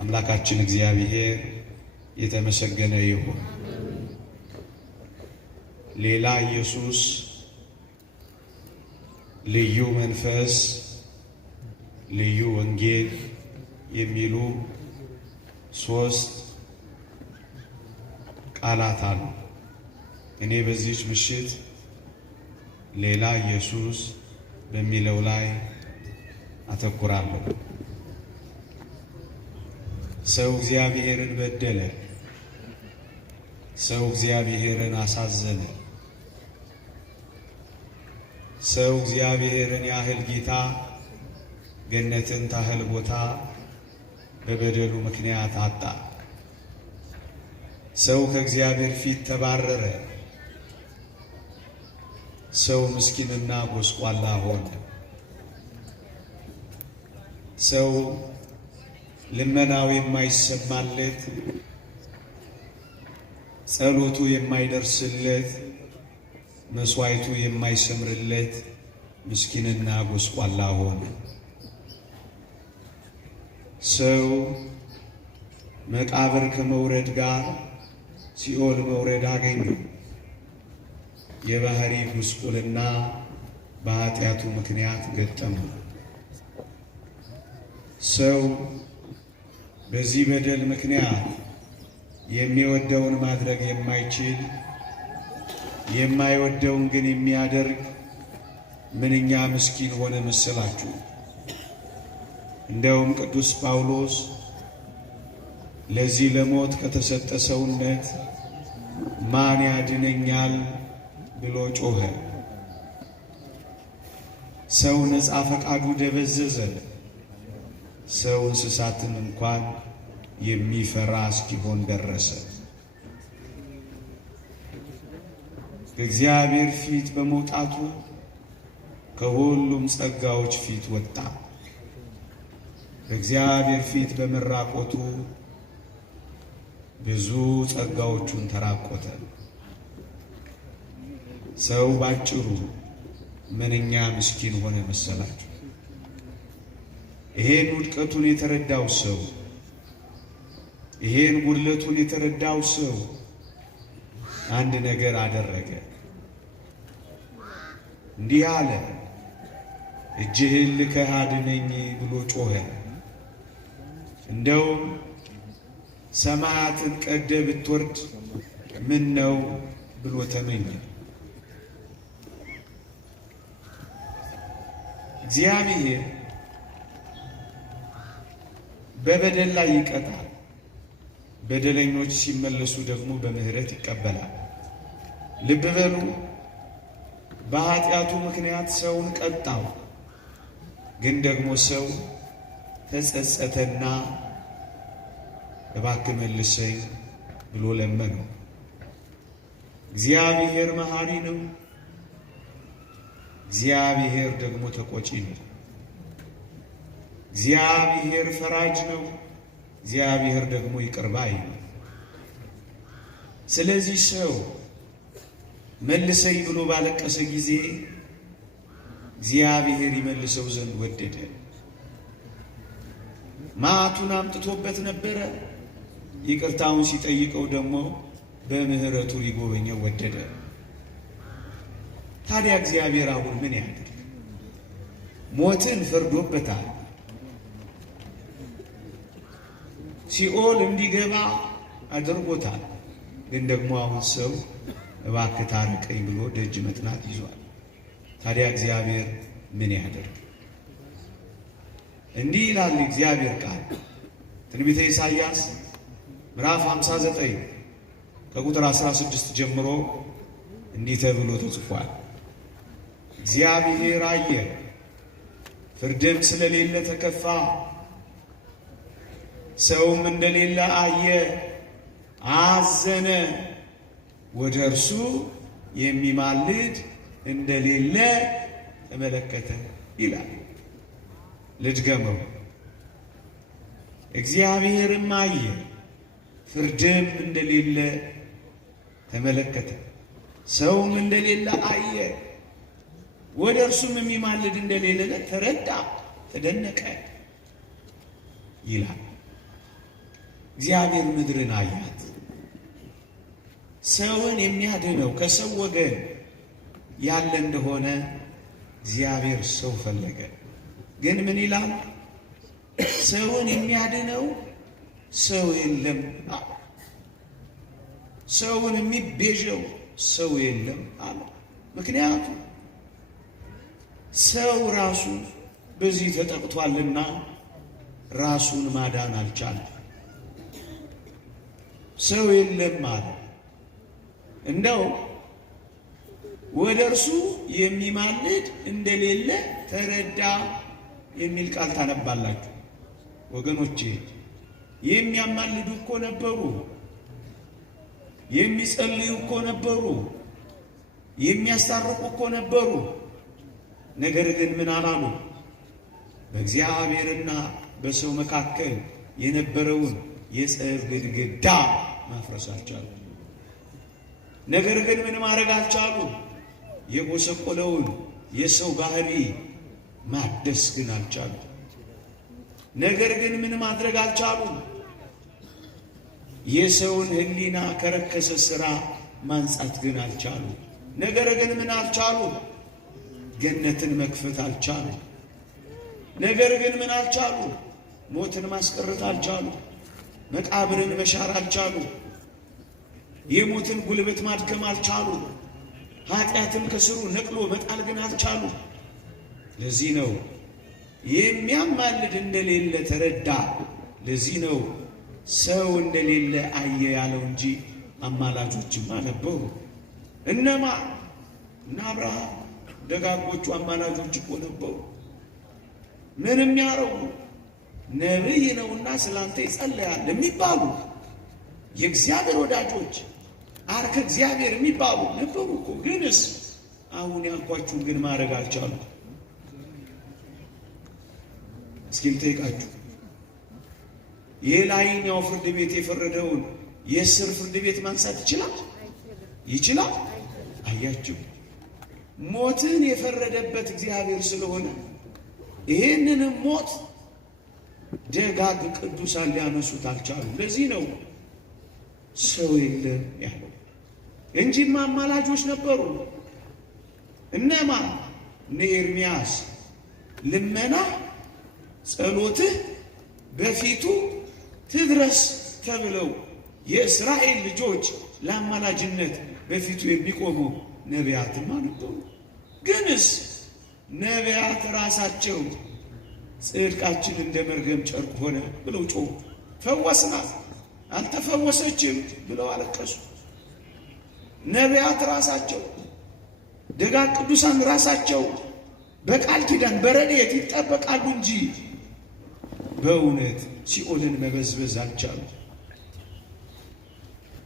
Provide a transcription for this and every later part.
አምላካችን እግዚአብሔር የተመሰገነ ይሁን። ሌላ ኢየሱስ፣ ልዩ መንፈስ፣ ልዩ ወንጌል የሚሉ ሶስት ቃላት አሉ። እኔ በዚህች ምሽት ሌላ ኢየሱስ በሚለው ላይ አተኩራለሁ። ሰው እግዚአብሔርን በደለ፣ ሰው እግዚአብሔርን አሳዘነ፣ ሰው እግዚአብሔርን ያህል ጌታ ገነትን ታህል ቦታ በበደሉ ምክንያት አጣ። ሰው ከእግዚአብሔር ፊት ተባረረ። ሰው ምስኪንና ጎስቋላ ሆነ። ሰው ልመናው የማይሰማለት፣ ጸሎቱ የማይደርስለት፣ መስዋዕቱ የማይሰምርለት ምስኪንና ጎስቋላ ሆነ። ሰው መቃብር ከመውረድ ጋር ሲኦል መውረድ አገኘ። የባህሪ ጉስቁልና በኃጢአቱ ምክንያት ገጠመ። ሰው በዚህ በደል ምክንያት የሚወደውን ማድረግ የማይችል፣ የማይወደውን ግን የሚያደርግ ምንኛ ምስኪን ሆነ መሰላችሁ! እንደውም ቅዱስ ጳውሎስ ለዚህ ለሞት ከተሰጠ ሰውነት ማን ያድነኛል ብሎ ጮኸ። ሰው ነፃ ፈቃዱ ደበዘዘ። ሰው እንስሳትን እንኳን የሚፈራ እስኪሆን ደረሰ። ከእግዚአብሔር ፊት በመውጣቱ ከሁሉም ጸጋዎች ፊት ወጣ። በእግዚአብሔር ፊት በመራቆቱ ብዙ ጸጋዎቹን ተራቆተ። ሰው ባጭሩ ምንኛ ምስኪን ሆነ መሰላችሁ! ይሄን ውድቀቱን የተረዳው ሰው፣ ይሄን ጉድለቱን የተረዳው ሰው አንድ ነገር አደረገ። እንዲህ አለ፣ እጅህን ልከህ አድነኝ ብሎ ጮኸ። እንደውም ሰማያትን ቀደ ብትወርድ ምን ነው ብሎ ተመኘ። እግዚአብሔር በበደል ላይ ይቀጣል። በደለኞች ሲመለሱ ደግሞ በምህረት ይቀበላል። ልብ በሉ፣ በኃጢአቱ ምክንያት ሰውን ቀጣው። ግን ደግሞ ሰው ተጸጸተና እባክህ መልሰኝ ብሎ ለመነው። እግዚአብሔር መሐሪ ነው። እግዚአብሔር ደግሞ ተቆጪ ነው። እግዚአብሔር ፈራጅ ነው። እግዚአብሔር ደግሞ ይቅር ባይ ነው። ስለዚህ ሰው መልሰኝ ብሎ ባለቀሰ ጊዜ እግዚአብሔር ይመልሰው ዘንድ ወደደ። መዓቱን አምጥቶበት ነበረ። ይቅርታውን ሲጠይቀው ደግሞ በምህረቱ ሊጎበኘው ወደደ። ታዲያ እግዚአብሔር አሁን ምን ያድርግ? ሞትን ፈርዶበታል። ሲኦል እንዲገባ አድርጎታል። ግን ደግሞ አሁን ሰው እባክህ ታረቀኝ ብሎ ደጅ መጥናት ይዟል። ታዲያ እግዚአብሔር ምን ያድርግ? እንዲህ ይላል እግዚአብሔር ቃል ትንቢተ ኢሳይያስ ምዕራፍ 59 ከቁጥር 16 ጀምሮ እንዲህ ተብሎ ተጽፏል። እግዚአብሔር አየ፣ ፍርድም ስለሌለ ተከፋ፣ ሰውም እንደሌለ አየ፣ አዘነ፣ ወደ እርሱ የሚማልድ እንደሌለ ተመለከተ ይላል። ልድገመው። እግዚአብሔርም አየ፣ ፍርድም እንደሌለ ተመለከተ፣ ሰውም እንደሌለ አየ፣ ወደ እርሱም የሚማልድ እንደሌለ ተረዳ፣ ተደነቀ ይላል። እግዚአብሔር ምድርን አያት። ሰውን የሚያድነው ከሰው ወገን ያለ እንደሆነ እግዚአብሔር ሰው ፈለገ። ግን ምን ይላል? ሰውን የሚያድነው ሰው የለም፣ ሰውን የሚቤዠው ሰው የለም አለ። ምክንያቱም ሰው ራሱ በዚህ ተጠቅቷልና ራሱን ማዳን አልቻለም። ሰው የለም አለ። እንደው ወደ እርሱ የሚማልድ እንደሌለ ተረዳ የሚል ቃል ታነባላችሁ ወገኖቼ። የሚያማልዱ እኮ ነበሩ፣ የሚጸልዩ እኮ ነበሩ፣ የሚያስታርቁ እኮ ነበሩ። ነገር ግን ምን አላሉ? በእግዚአብሔርና በሰው መካከል የነበረውን የጸብ ግድግዳ ማፍረስ አልቻሉ። ነገር ግን ምን ማድረግ አልቻሉ? የጎሰቆለውን የሰው ባህሪ ማደስ ግን አልቻሉ። ነገር ግን ምን ማድረግ አልቻሉ? የሰውን ሕሊና ከረከሰ ሥራ ማንጻት ግን አልቻሉ። ነገር ግን ምን አልቻሉ? ገነትን መክፈት አልቻሉ። ነገር ግን ምን አልቻሉ? ሞትን ማስቀረት አልቻሉ። መቃብርን መሻር አልቻሉ። የሞትን ጉልበት ማድከም አልቻሉ። ኃጢአትን ከስሩ ነቅሎ መጣል ግን አልቻሉ። ለዚህ ነው የሚያማልድ እንደሌለ ተረዳ። ለዚህ ነው ሰው እንደሌለ አየ ያለው እንጂ አማላጆችማ ነበሩ። እነማ? እነ አብርሃም ደጋጎቹ አማላጆች እኮ ነበሩ። ምን የሚያረጉ? ነቢይ ነውና ስላንተ ይጸለያል የሚባሉ የእግዚአብሔር ወዳጆች አርከ እግዚአብሔር የሚባሉ ነበሩ እኮ። ግንስ አሁን ያልኳችሁን ግን ማድረግ አልቻሉ። እስኪ ልጠይቃችሁ፣ የላይኛው ፍርድ ቤት የፈረደውን የስር ፍርድ ቤት ማንሳት ይችላል? ይችላል? አያችሁ፣ ሞትን የፈረደበት እግዚአብሔር ስለሆነ ይህንንም ሞት ደጋግ ቅዱሳን ሊያነሱት አልቻሉ። ለዚህ ነው ሰው የለም ያለው እንጂማ አማላጆች ነበሩ። እነማ? እነ ኤርምያስ ልመና ጸሎትህ በፊቱ ትድረስ ተብለው የእስራኤል ልጆች ለአማላጅነት በፊቱ የሚቆሙ ነቢያትማ ነበሩ። ግንስ ነቢያት ራሳቸው ጽድቃችን እንደ መርገም ጨርቅ ሆነ ብለው ጮሁ። ፈወስናት አልተፈወሰችም ብለው አለቀሱ። ነቢያት ራሳቸው ደጋግ ቅዱሳን ራሳቸው በቃል ኪዳን በረድኤት ይጠበቃሉ እንጂ በእውነት ሲኦልን መበዝበዝ አልቻሉ።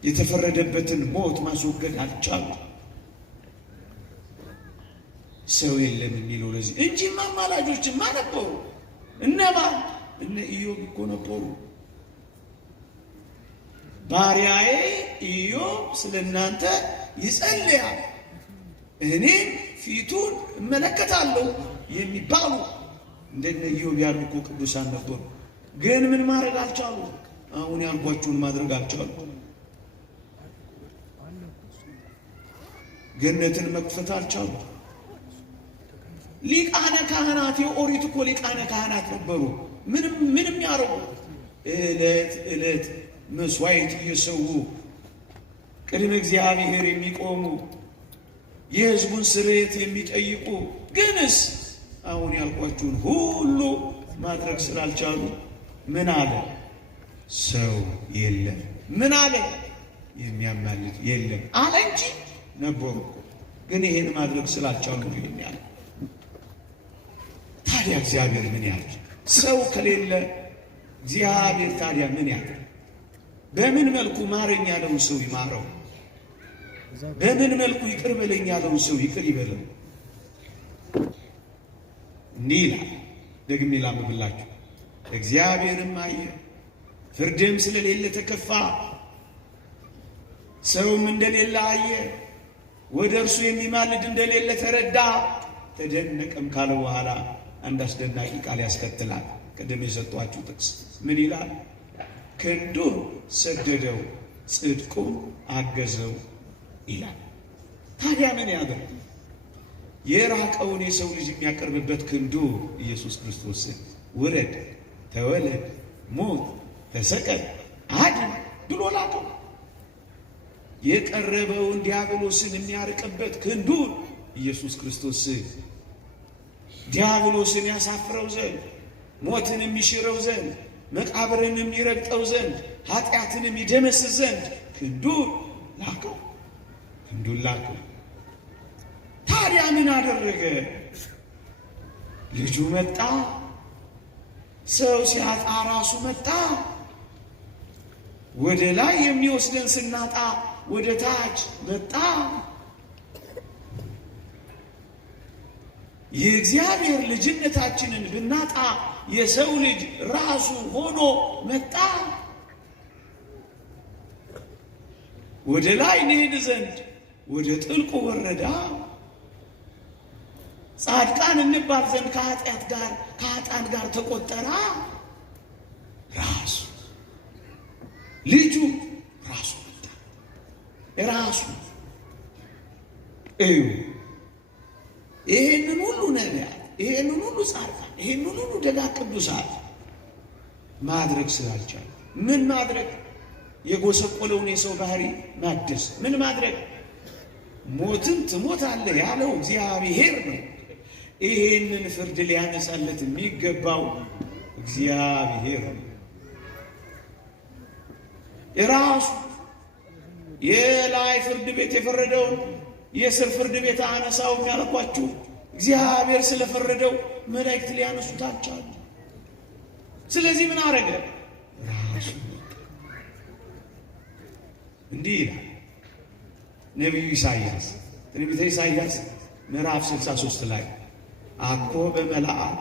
የተፈረደበትን ሞት ማስወገድ አልቻሉ። ሰው የለም የሚለው ለዚህ እንጂ አማላጆችማ ነበሩ። እነማ? እነ ኢዮብ እኮ ነበሩ። ባሪያዬ ኢዮብ ስለ እናንተ ይጸልያል፣ እኔም ፊቱን እመለከታለሁ የሚባሉ እንደነ ኢዮብ ያሉ እኮ ቅዱሳን ነበሩ። ግን ምን ማድረግ አልቻሉ? አሁን ያልኳችሁን ማድረግ አልቻሉ። ገነትን መክፈት አልቻሉ። ሊቃነ ካህናት የኦሪት እኮ ሊቃነ ካህናት ነበሩ። ምንም ያረጉ ዕለት ዕለት መስዋዕት እየሰዉ ቅድመ እግዚአብሔር የሚቆሙ የሕዝቡን ስርየት የሚጠይቁ ግንስ አሁን ያልኳችሁን ሁሉ ማድረግ ስላልቻሉ ምን አለ? ሰው የለም። ምን አለ? የሚያማልድ የለም አለ እንጂ ነበሩ። ግን ይሄን ማድረግ ስላልቻሉ ነው ይሄን ያለ። ታዲያ እግዚአብሔር ምን ያለ? ሰው ከሌለ እግዚአብሔር ታዲያ ምን ያለ? በምን መልኩ ማረኝ ያለውን ሰው ይማረው? በምን መልኩ ይቅር በለኝ ያለውን ሰው ይቅር ይበለው? እንዲህ ይላል። ደግሜ ላንብብላችሁ። እግዚአብሔርም አየ፣ ፍርድም ስለሌለ ተከፋ፣ ሰውም እንደሌለ አየ፣ ወደ እርሱ የሚማልድ እንደሌለ ተረዳ፣ ተደነቀም ካለ በኋላ አንድ አስደናቂ ቃል ያስከትላል። ቅድም የሰጧችሁ ጥቅስ ምን ይላል? ክንዱን ሰደደው፣ ጽድቁን አገዘው ይላል። ታዲያ ምን ያድርግ? የራቀውን የሰው ልጅ የሚያቀርብበት ክንዱ ኢየሱስ ክርስቶስን ውረድ፣ ተወለድ፣ ሞት፣ ተሰቀል፣ አድን ብሎ ላከው። የቀረበውን ዲያብሎስን የሚያርቅበት ክንዱን ኢየሱስ ክርስቶስን ዲያብሎስን ያሳፍረው ዘንድ፣ ሞትን የሚሽረው ዘንድ፣ መቃብርን የሚረግጠው ዘንድ፣ ኃጢአትን የሚደመስስ ዘንድ ክንዱን ላከው። ክንዱን ላከው። ታዲያ ምን አደረገ? ልጁ መጣ። ሰው ሲያጣ ራሱ መጣ። ወደ ላይ የሚወስደን ስናጣ ወደ ታች መጣ። የእግዚአብሔር ልጅነታችንን ብናጣ የሰው ልጅ ራሱ ሆኖ መጣ። ወደ ላይ እንሄድ ዘንድ ወደ ጥልቁ ወረዳ። ጻድቃን እንባል ዘንድ ከኃጥአን ጋር ተቆጠራ። ራሱ ልጁ ራሱ መጣ። ራሱ እዩ። ይሄንን ሁሉ ነቢያት፣ ይሄንን ሁሉ ጻድቃን፣ ይሄንን ሁሉ ደጋግ ቅዱሳት ማድረግ ስላልቻሉ ምን ማድረግ? የጎሰቆለውን የሰው ባህሪ ማደስ። ምን ማድረግ? ሞትን ትሞታለህ ያለው እግዚአብሔር ነው። ይሄንን ፍርድ ሊያነሳለት የሚገባው እግዚአብሔር ነው። የራሱ የላይ ፍርድ ቤት የፈረደውን የስር ፍርድ ቤት አነሳው ያልኳችሁ እግዚአብሔር ስለፈረደው መላእክት ሊያነሱት አልቻሉ። ስለዚህ ምን አረገ? ራሱ እንዲህ ይላል ነቢዩ ኢሳይያስ፣ ትንቢተ ኢሳይያስ ምዕራፍ 63 ላይ አኮ በመልአክ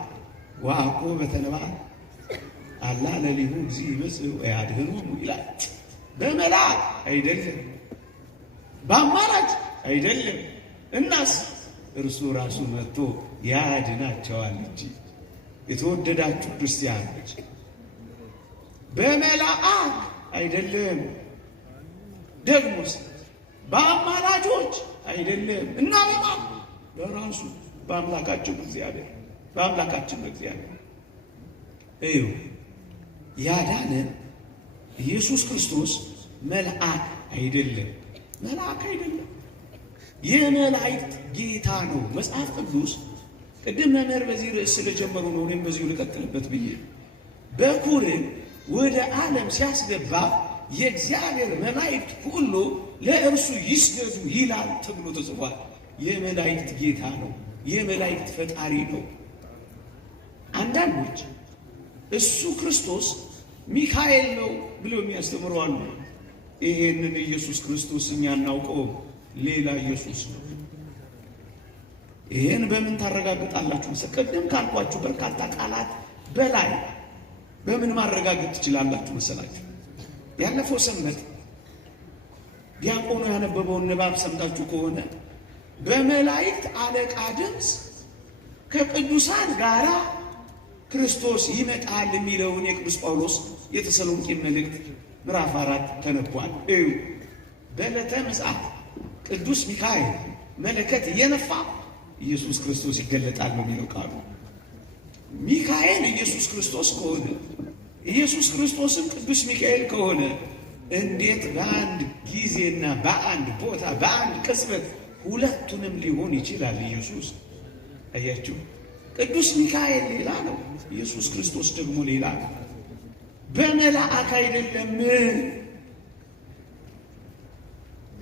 ወአኮ በተንባል አላ ለሊሁ እግዚእ ይመጽእ ወያድኅኖሙ ይላል። በመልአክ አይደለም፣ በአማላጅ አይደለም። እናስ እርሱ ራሱ መጥቶ ያድናቸዋል እንጂ። የተወደዳችሁ ክርስቲያኖች በመልአክ አይደለም፣ ደግሞስ በአማላጆች አይደለም። እና በማን? በራሱ በአምላካችን እግዚአብሔር፣ በአምላካችን እግዚአብሔር። እዩ ያዳነን ኢየሱስ ክርስቶስ መልአክ አይደለም፣ መልአክ አይደለም፣ የመላእክት ጌታ ነው። መጽሐፍ ቅዱስ ቅድም መምህር በዚህ ርዕስ ስለጀመሩ ነው እኔም በዚሁ ልቀጥልበት ብዬ በኩርን ወደ ዓለም ሲያስገባ የእግዚአብሔር መላእክት ሁሉ ለእርሱ ይስገዱ ይላል ተብሎ ተጽፏል። የመላእክት ጌታ ነው፣ የመላእክት ፈጣሪ ነው። አንዳንዶች እሱ ክርስቶስ ሚካኤል ነው ብለው የሚያስተምሩ አሉ። ይሄንን ኢየሱስ ክርስቶስ እኛ እናውቀውም፣ ሌላ ኢየሱስ ነው። ይሄን በምን ታረጋግጣላችሁ? ቅድም ካልኳችሁ በርካታ ቃላት በላይ በምን ማረጋገጥ ትችላላችሁ መሰላችሁ? ያለፈው ሰንበት ዲያቆኑ ያነበበውን ንባብ ሰምታችሁ ከሆነ በመላእክት አለቃ ድምፅ ከቅዱሳን ጋራ ክርስቶስ ይመጣል የሚለውን የቅዱስ ጳውሎስ የተሰሎንቄ መልእክት ምዕራፍ 4 ተነቧል። እዩ በዕለተ ምጽአት ቅዱስ ሚካኤል መለከት እየነፋ ኢየሱስ ክርስቶስ ይገለጣል በሚለው ቃሉ ሚካኤል ኢየሱስ ክርስቶስ ከሆነ ኢየሱስ ክርስቶስም ቅዱስ ሚካኤል ከሆነ እንዴት በአንድ ጊዜና በአንድ ቦታ በአንድ ቅጽበት ሁለቱንም ሊሆን ይችላል? ኢየሱስ አያችሁ፣ ቅዱስ ሚካኤል ሌላ ነው፣ ኢየሱስ ክርስቶስ ደግሞ ሌላ ነው። በመላእክ አይደለም።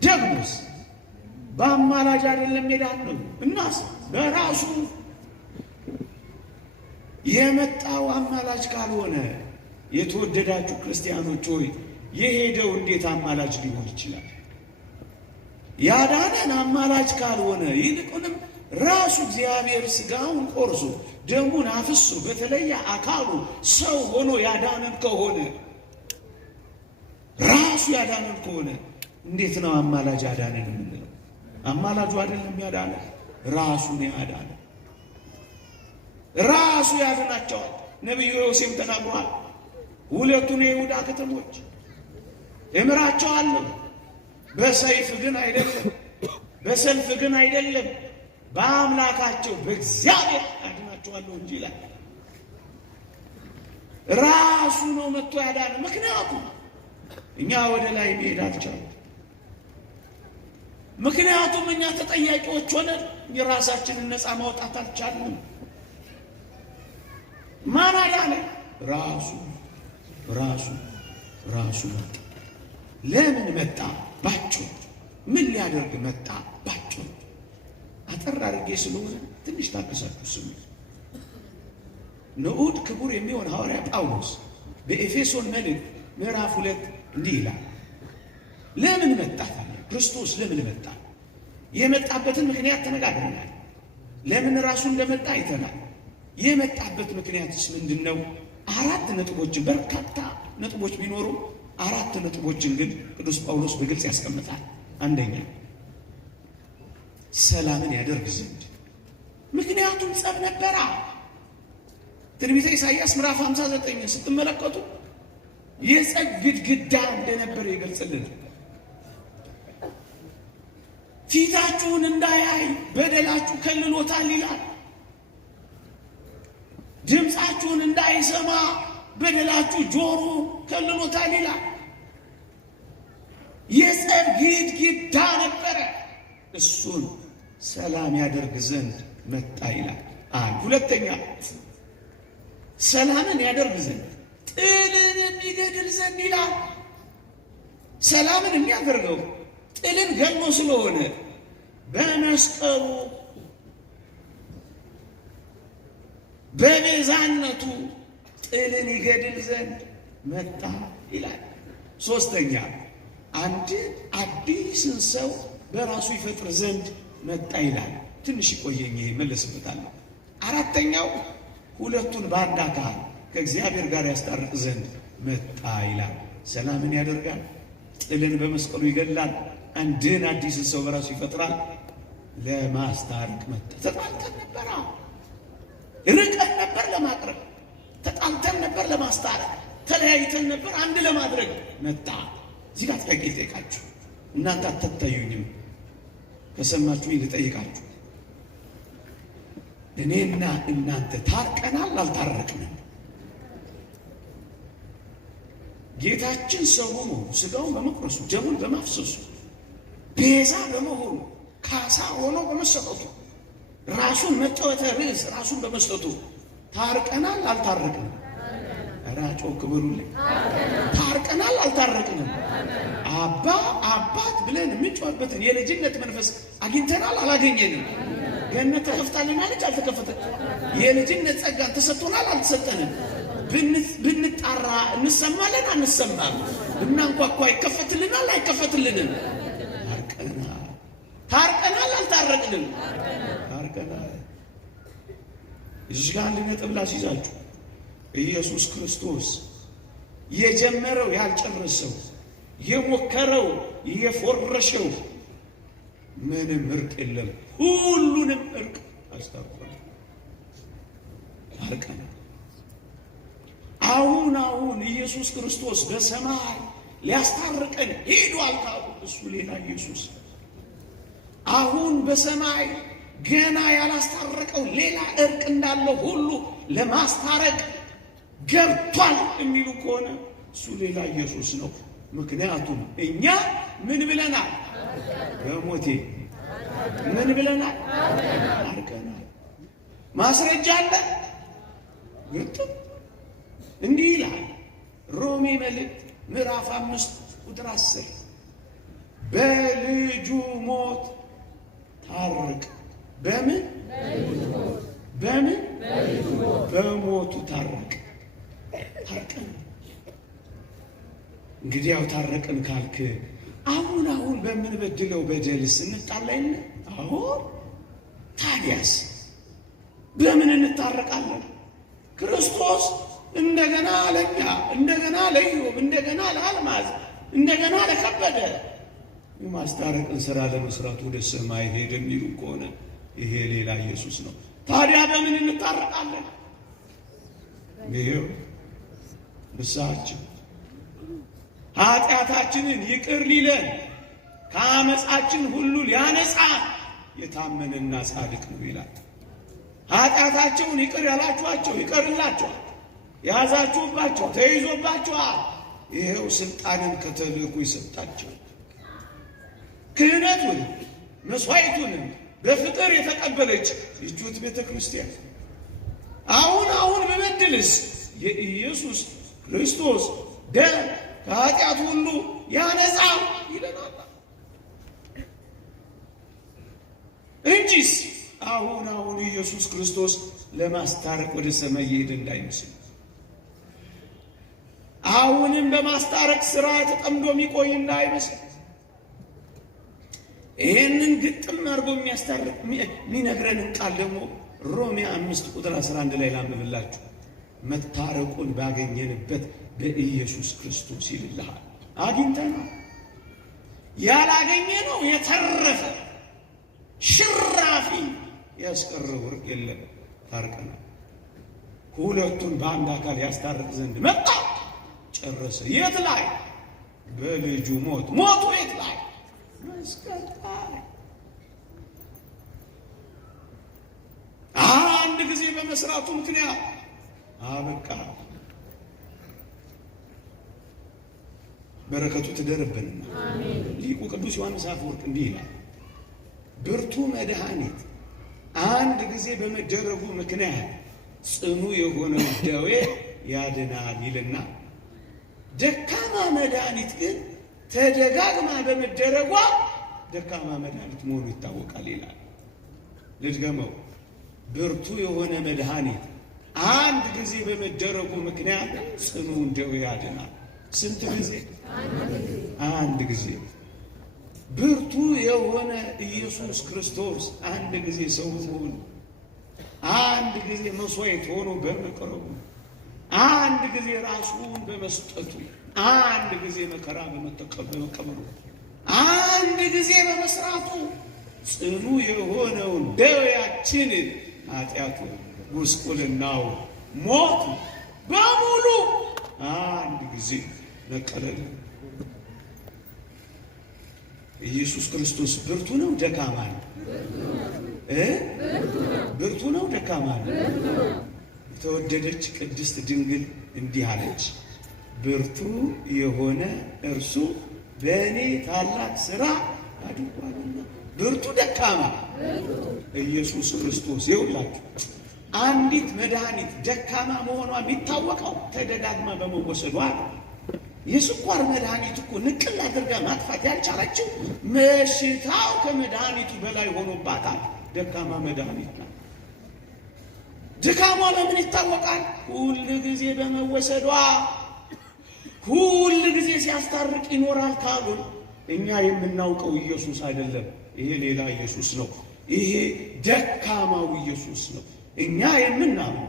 ደግሞስ በአማላጅ አይደለም ሄዳል ነው። እናስ በራሱ የመጣው አማላጅ ካልሆነ የተወደዳችሁ ክርስቲያኖች ሆይ የሄደው እንዴት አማላጅ ሊሆን ይችላል? ያዳነን አማላጅ ካልሆነ ይልቁንም ራሱ እግዚአብሔር ሥጋውን ቆርሶ ደሙን አፍሶ በተለየ አካሉ ሰው ሆኖ ያዳነን ከሆነ ራሱ ያዳነን ከሆነ እንዴት ነው አማላጅ ያዳነን የምንለው? አማላጁ አይደለም ያዳነን፣ ራሱን ያዳነ ራሱ ያድናቸዋል። ነቢዩ ዮሴፍ ተናግሯል። ሁለቱን የይሁዳ ከተሞች እምራቸዋለሁ። በሰይፍ ግን አይደለም፣ በሰልፍ ግን አይደለም፣ በአምላካቸው በእግዚአብሔር አድናቸዋለሁ እንጂ ይላል። ራሱ ነው መጥቶ ያዳነ። ምክንያቱም እኛ ወደ ላይ መሄድ አልቻለም። ምክንያቱም እኛ ተጠያቂዎች ሆነን የራሳችንን ነፃ ማውጣት አልቻልንም። ማን አዳነ? ራሱ መጣ። ለምን መጣ ባቸው? ምን ሊያደርግ መጣ ባቸው? አጠር አድርጌ ስለሆነ ትንሽ ታገሳችሁ ስሙ። ንዑድ ክቡር የሚሆን ሐዋርያ ጳውሎስ በኤፌሶን መልእክት ምዕራፍ 2 እንዲህ ይላል። ለምን መጣ? ክርስቶስ ለምን መጣ? የመጣበትን ምክንያት ተነጋግረናል። ለምን ራሱ እንደመጣ አይተናል። የመጣበት ምክንያትስ ምንድነው? 4 ነጥቦችን፣ በርካታ ነጥቦች ቢኖሩ 4 ነጥቦችን ግን ቅዱስ ጳውሎስ በግልጽ ያስቀምጣል። አንደኛ ሰላምን ያደርግ ዘንድ። ምክንያቱም ጸብ ነበራ። ትንቢተ ኢሳይያስ ምዕራፍ 59 ስትመለከቱ የጸብ ግድግዳ እንደነበረ ይገልጽልን። ፊታችሁን እንዳያይ በደላችሁ ከልሎታል ይላል። ድምፃችሁን እንዳይሰማ በደላችሁ ጆሮ ከልሎታል ይላል። የጸብ ግድግዳ ነበረ። እሱን ሰላም ያደርግ ዘንድ መጣ ይላል። ሁለተኛ ሰላምን ያደርግ ዘንድ ጥልን የሚገድል ዘንድ ይላል። ሰላምን የሚያደርገው ጥልን ገሎ ስለሆነ በመስቀሉ በቤዛነቱ ጥልን ይገድል ዘንድ መጣ ይላል። ሶስተኛ አዲስን ሰው በራሱ ይፈጥር ዘንድ መጣ ይላል። ትንሽ ይቆየኝ መለስበታለሁ። አራተኛው ሁለቱን በአንድ አካል ከእግዚአብሔር ጋር ያስታርቅ ዘንድ መጣ ይላል። ሰላምን ያደርጋል፣ ጥልን በመስቀሉ ይገድላል፣ አንድን አዲስን ሰው በራሱ ይፈጥራል። ለማስታረቅ መጣ። ተጣልተን ነበር፣ ርቀን ነበር ለማቅረብ፣ ተጣልተን ነበር ለማስታረቅ፣ ተለያይተን ነበር አንድ ለማድረግ መጣ። እዚህ ጋር ጥያቄ ልጠይቃችሁ፣ እናንተ አትታዩኝም፣ ከሰማችሁኝ ልጠይቃችሁ። እኔና እናንተ ታርቀናል አልታረቅንም? ጌታችን ሰው ሆኖ ስጋውን በመቁረሱ ደሙን በማፍሰሱ ቤዛ በመሆኑ ካሳ ሆኖ በመሰጠቱ ራሱን መጫወተ ርዕስ ራሱን በመስጠቱ ታርቀናል አልታረቅንም? ራጮክ በሉልኝ። ታርቀናል አልታረቅንም? አባት ብለን የምንጮህበትን የልጅነት መንፈስ አግኝተናል አላገኘንም? ገነት ተከፍታልናለች አልተከፈተች? የልጅነት ጸጋ ተሰጥቶናል አልተሰጠንም? ብንጣራ እንሰማለን አንሰማም? ብናንኳኳ ይከፈትልናል አይከፈትልንም? ታርቀናል አልታረቅንም? ታርቀናል። እዚህ ጋር አንድ ነጥብ ላስይዛችሁ። ኢየሱስ ክርስቶስ የጀመረው ያልጨረሰው፣ የሞከረው የፎረሸው ምንም እርቅ የለም። ሁሉንም እርቅ አስታርቋል፣ ታርቀናል። አሁን ኢየሱስ ክርስቶስ በሰማይ ሊያስታርቀን ሄዷል ካሉ እሱ ሌላ ኢየሱስ። አሁን በሰማይ ገና ያላስታረቀው ሌላ እርቅ እንዳለው ሁሉ ለማስታረቅ ገብቷል የሚሉ ከሆነ እሱ ሌላ ኢየሱስ ነው። ምክንያቱም እኛ ምን ብለናል? በሞቴ ምን ብለናል? ታርቀናል። ማስረጃ አለ። ግጥም እንዲህ ይላል ሮሜ መልእክት ምዕራፍ 5 ቁጥር 10 በልጁ ሞት ታረቅ። በምን በሞቱ ታረቅ። ታርቀን እንግዲህ ያው ታረቅን ካልክ አሁን በምንበድለው በደልስ እንጣላለን? አሁን ታዲያስ በምን እንታረቃለን? ክርስቶስ እንደገና ለኛ፣ እንደገና ለኢዮብ፣ እንደገና ለአልማዝ፣ እንደገና ለከበደ የማስታረቅን ስራ ለመስራት ወደ ሰማይ ሄደ የሚሉ ከሆነ ይሄ ሌላ ኢየሱስ ነው። ታዲያ በምን እንታረቃለን? ይሄው ንስሐችን ኃጢአታችንን ይቅር ሊለን ከአመፃችን ሁሉ ሊያነጻ የታመነና ጻድቅ ነው ይላል። ኃጢአታቸውን ይቅር ያላችኋቸው ይቀርላችኋል፣ የያዛችሁባቸው ተይዞባችኋል። ይሄው ስልጣንን ከተልእኮ ይሰጣቸው። ክህነቱን መስዋዕቱንም በፍቅር የተቀበለች ይህች ቤተ ክርስቲያን አሁን በበድልስ የኢየሱስ ክርስቶስ ደም ከኃጢአት ሁሉ ያነጻ ይለናል እንጂስ አሁን ኢየሱስ ክርስቶስ ለማስታረቅ ወደ ሰማይ ይሄድ እንዳይመስል፣ አሁንም በማስታረቅ ስራ ተጠምዶ የሚቆይ እንዳይመስል። ይሄንን ግጥም አድርጎ የሚያስታርቅ የሚነግረንን ቃል ደግሞ ሮሜ 5:11 ላይ ላንብብላችሁ። መታረቁን ባገኘንበት በኢየሱስ ክርስቶስ ይልልሃል። አግኝተናል። ያላገኘነው የተረፈ ሽራፊ ያስቀረ ወርቅ የለም። ታርቀናል። ሁለቱን በአንድ አካል ያስታርቅ ዘንድ መጣ፣ ጨረሰ። የት ላይ? በልጁ ሞት። ሞቱ የት ላይ? መስቀል ላይ። አንድ ጊዜ በመስራቱ ምክንያት አበቃ። በረከቱ ትደርብንና ሊቁ ቅዱስ ዮሐንስ አፈወርቅ እንዲህ ይላል፣ ብርቱ መድኃኒት አንድ ጊዜ በመደረጉ ምክንያት ጽኑ የሆነው ደዌ ያድናል ይልና፣ ደካማ መድኃኒት ግን ተደጋግማ በመደረጓ ደካማ መድኃኒት መሆኑ ይታወቃል ይላል። ልድገመው። ብርቱ የሆነ መድኃኒት አንድ ጊዜ በመደረጉ ምክንያት ጽኑውን ደዌ ያድናል። ስንት ጊዜ? አንድ ጊዜ። ብርቱ የሆነ ኢየሱስ ክርስቶስ አንድ ጊዜ ሰው መሆኑ፣ አንድ ጊዜ መስዋዕት ሆኖ በመቅረቡ፣ አንድ ጊዜ ራሱን በመስጠቱ፣ አንድ ጊዜ መከራ በመቀበሉ፣ አንድ ጊዜ በመስራቱ ጽኑ የሆነውን ደዌያችንን፣ ኃጢአቱ፣ ጉስቁልናው፣ ሞቱ በሙሉ አንድ ጊዜ ነቀለልን። ኢየሱስ ክርስቶስ ብርቱ ነው ደካማ ነው? ብርቱ ነው ደካማ ነው? የተወደደች ቅድስት ድንግል እንዲህ አለች፣ ብርቱ የሆነ እርሱ በእኔ ታላቅ ሥራ አድርጓልና። ብርቱ ደካማ ኢየሱስ ክርስቶስ። ይውላችሁ አንዲት መድኃኒት ደካማ መሆኗ የሚታወቀው ተደጋግማ በመወሰዷ ነው። የስኳር መድኃኒት እኮ ንቅል አድርጋ ማጥፋት ያልቻለችው መሽታው ከመድኃኒቱ በላይ ሆኖባታል። ደካማ መድኃኒት ናት። ድካሟ በምን ይታወቃል? ሁል ጊዜ በመወሰዷ። ሁል ጊዜ ሲያስታርቅ ይኖራል ካሉን እኛ የምናውቀው ኢየሱስ አይደለም። ይሄ ሌላ ኢየሱስ ነው። ይሄ ደካማው ኢየሱስ ነው። እኛ የምናምነው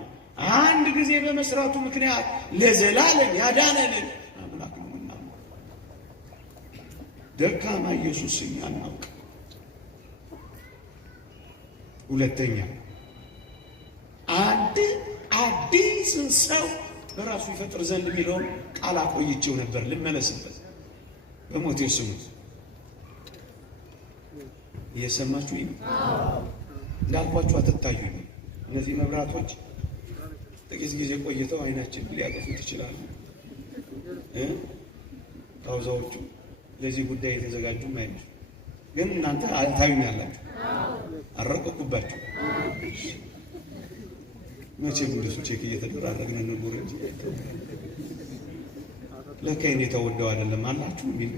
አንድ ጊዜ በመስራቱ ምክንያት ለዘላለም ያዳነንን አምላክ ነው የምናምነው። ደካማ ኢየሱስ እኛ እናውቅ። ሁለተኛ አንድ አዲስን ሰው በራሱ ይፈጥር ዘንድ የሚለውን ቃል አቆይቼው ነበር፣ ልመለስበት። በሞቴ ስሙት። እየሰማችሁ ይህ እንዳልኳችሁ አትታዩኝ። እነዚህ መብራቶች ጥቂት ጊዜ ቆይተው አይናችን ሊያጠፉት ይችላሉ። ፓውዛዎቹ ለዚህ ጉዳይ የተዘጋጁም አይመስሉ፣ ግን እናንተ ታዩኛላችሁ። አረቀኩባችሁ። መቼም እንደሱ ቼክ እየተደራረግን እንኖር እንጂ ለከይን የተወደው አይደለም አላችሁ የሚል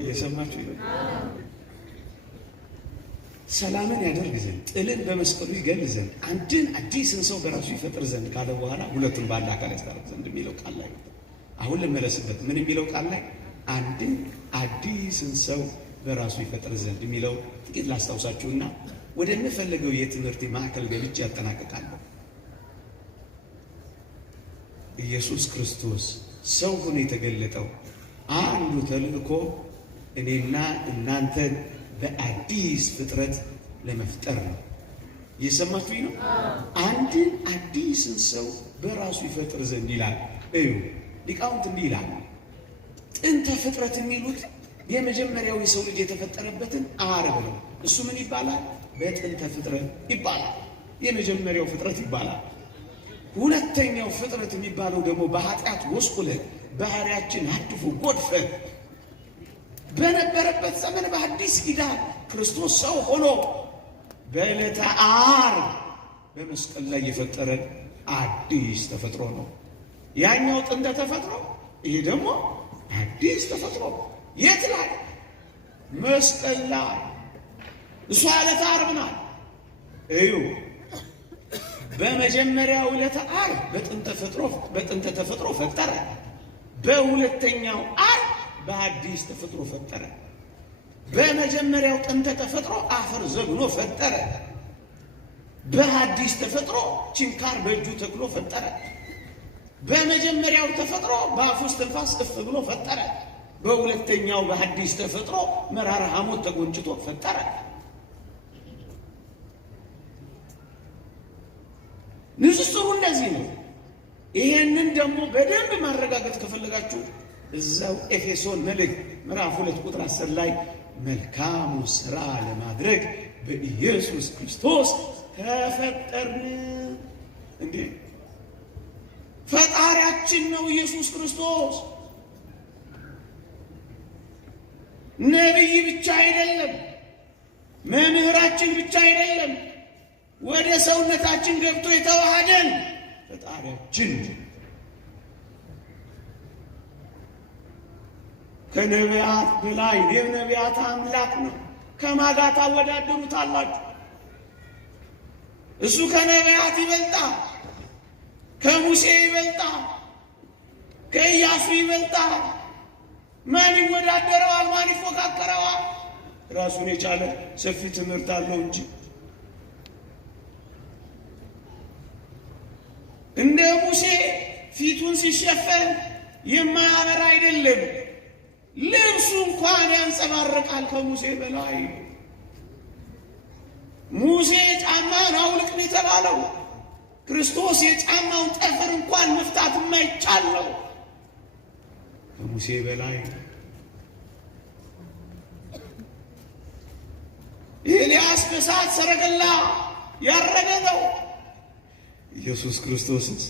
እየሰማችሁ ነው። ሰላምን ያደርግ ዘንድ ጥልን በመስቀሉ ይገል ዘንድ አንድን አዲስን ሰው በራሱ ይፈጥር ዘንድ ካለ በኋላ ሁለቱን በአንድ አካል ያስታርቅ ዘንድ የሚለው ቃል ላይ አሁን ልመለስበት። ምን የሚለው ቃል ላይ? አንድን አዲስን ሰው በራሱ ይፈጥር ዘንድ የሚለው ጥቂት ላስታውሳችሁና ወደምፈልገው የትምህርት ማዕከል ገብቼ ያጠናቅቃለሁ። ኢየሱስ ክርስቶስ ሰው ሆኖ የተገለጠው አንዱ ተልእኮ እኔና እናንተን በአዲስ ፍጥረት ለመፍጠር ነው። እየሰማችሁኝ ነው? አንድ አዲስን ሰው በራሱ ይፈጥር ዘንድ ይላል። እዩ ሊቃውንት እንዲህ ይላል። ጥንተ ፍጥረት የሚሉት የመጀመሪያው የሰው ልጅ የተፈጠረበትን ዓርብ ነው። እሱ ምን ይባላል? በጥንተ ፍጥረት ይባላል። የመጀመሪያው ፍጥረት ይባላል። ሁለተኛው ፍጥረት የሚባለው ደግሞ በኃጢአት ወስቁለን ባህሪያችን አድፎ ጎድፈ በነበረበት ዘመን በአዲስ ኪዳን ክርስቶስ ሰው ሆኖ በዕለተ ዓርብ በመስቀል ላይ የፈጠረን አዲስ ተፈጥሮ ነው። ያኛው ጥንተ ተፈጥሮ፣ ይሄ ደግሞ አዲስ ተፈጥሮ። የት ላይ? መስቀል ላይ። እሷ ዕለተ ዓርብ ናት። እዩ በመጀመሪያው ዕለተ ዓርብ በጥንተ ተፈጥሮ ፈጠረ። በሁለተኛው ዓርብ በአዲስ ተፈጥሮ ፈጠረ። በመጀመሪያው ጥንተ ተፈጥሮ አፈር ዘግኖ ፈጠረ። በአዲስ ተፈጥሮ ችንካር በእጁ ተክሎ ፈጠረ። በመጀመሪያው ተፈጥሮ በአፉ እስትንፋስ እፍ ብሎ ፈጠረ። በሁለተኛው በአዲስ ተፈጥሮ መራራ ሐሞት ተጎንጭቶ ፈጠረ። ንጽጽሩ እንደዚህ ነው። ይሄንን ደግሞ በደንብ ማረጋገጥ ከፈለጋችሁ እዛው ኤፌሶን መልእክት ምዕራፍ 2 ቁጥር 10 ላይ መልካሙ ሥራ ለማድረግ በኢየሱስ ክርስቶስ ተፈጠርን። እንዴ ፈጣሪያችን ነው ኢየሱስ ክርስቶስ። ነቢይ ብቻ አይደለም፣ መምህራችን ብቻ አይደለም፣ ወደ ሰውነታችን ገብቶ የተዋሃደን ፈጣሪያችን ከነቢያት በላይ የነቢያት አምላክ ነው። ከማን ጋር ታወዳድሩታላችሁ? እሱ ከነቢያት ይበልጣል፣ ከሙሴ ይበልጣል፣ ከኢያሱ ይበልጣል። ማን ይወዳደረዋል? ማን ይፎካከረዋል? ራሱን የቻለ ሰፊ ትምህርት አለው እንጂ እንደ ሙሴ ፊቱን ሲሸፈን የማያበራ አይደለም። ልብሱ እንኳን ያንጸባርቃል ከሙሴ በላይ። ሙሴ ጫማን አውልቅ ነው የተባለው። ክርስቶስ የጫማውን ጠፍር እንኳን መፍታት የማይቻል ነው። ከሙሴ በላይ ኤልያስ በእሳት ሰረገላ ያረገው ኢየሱስ ክርስቶስስ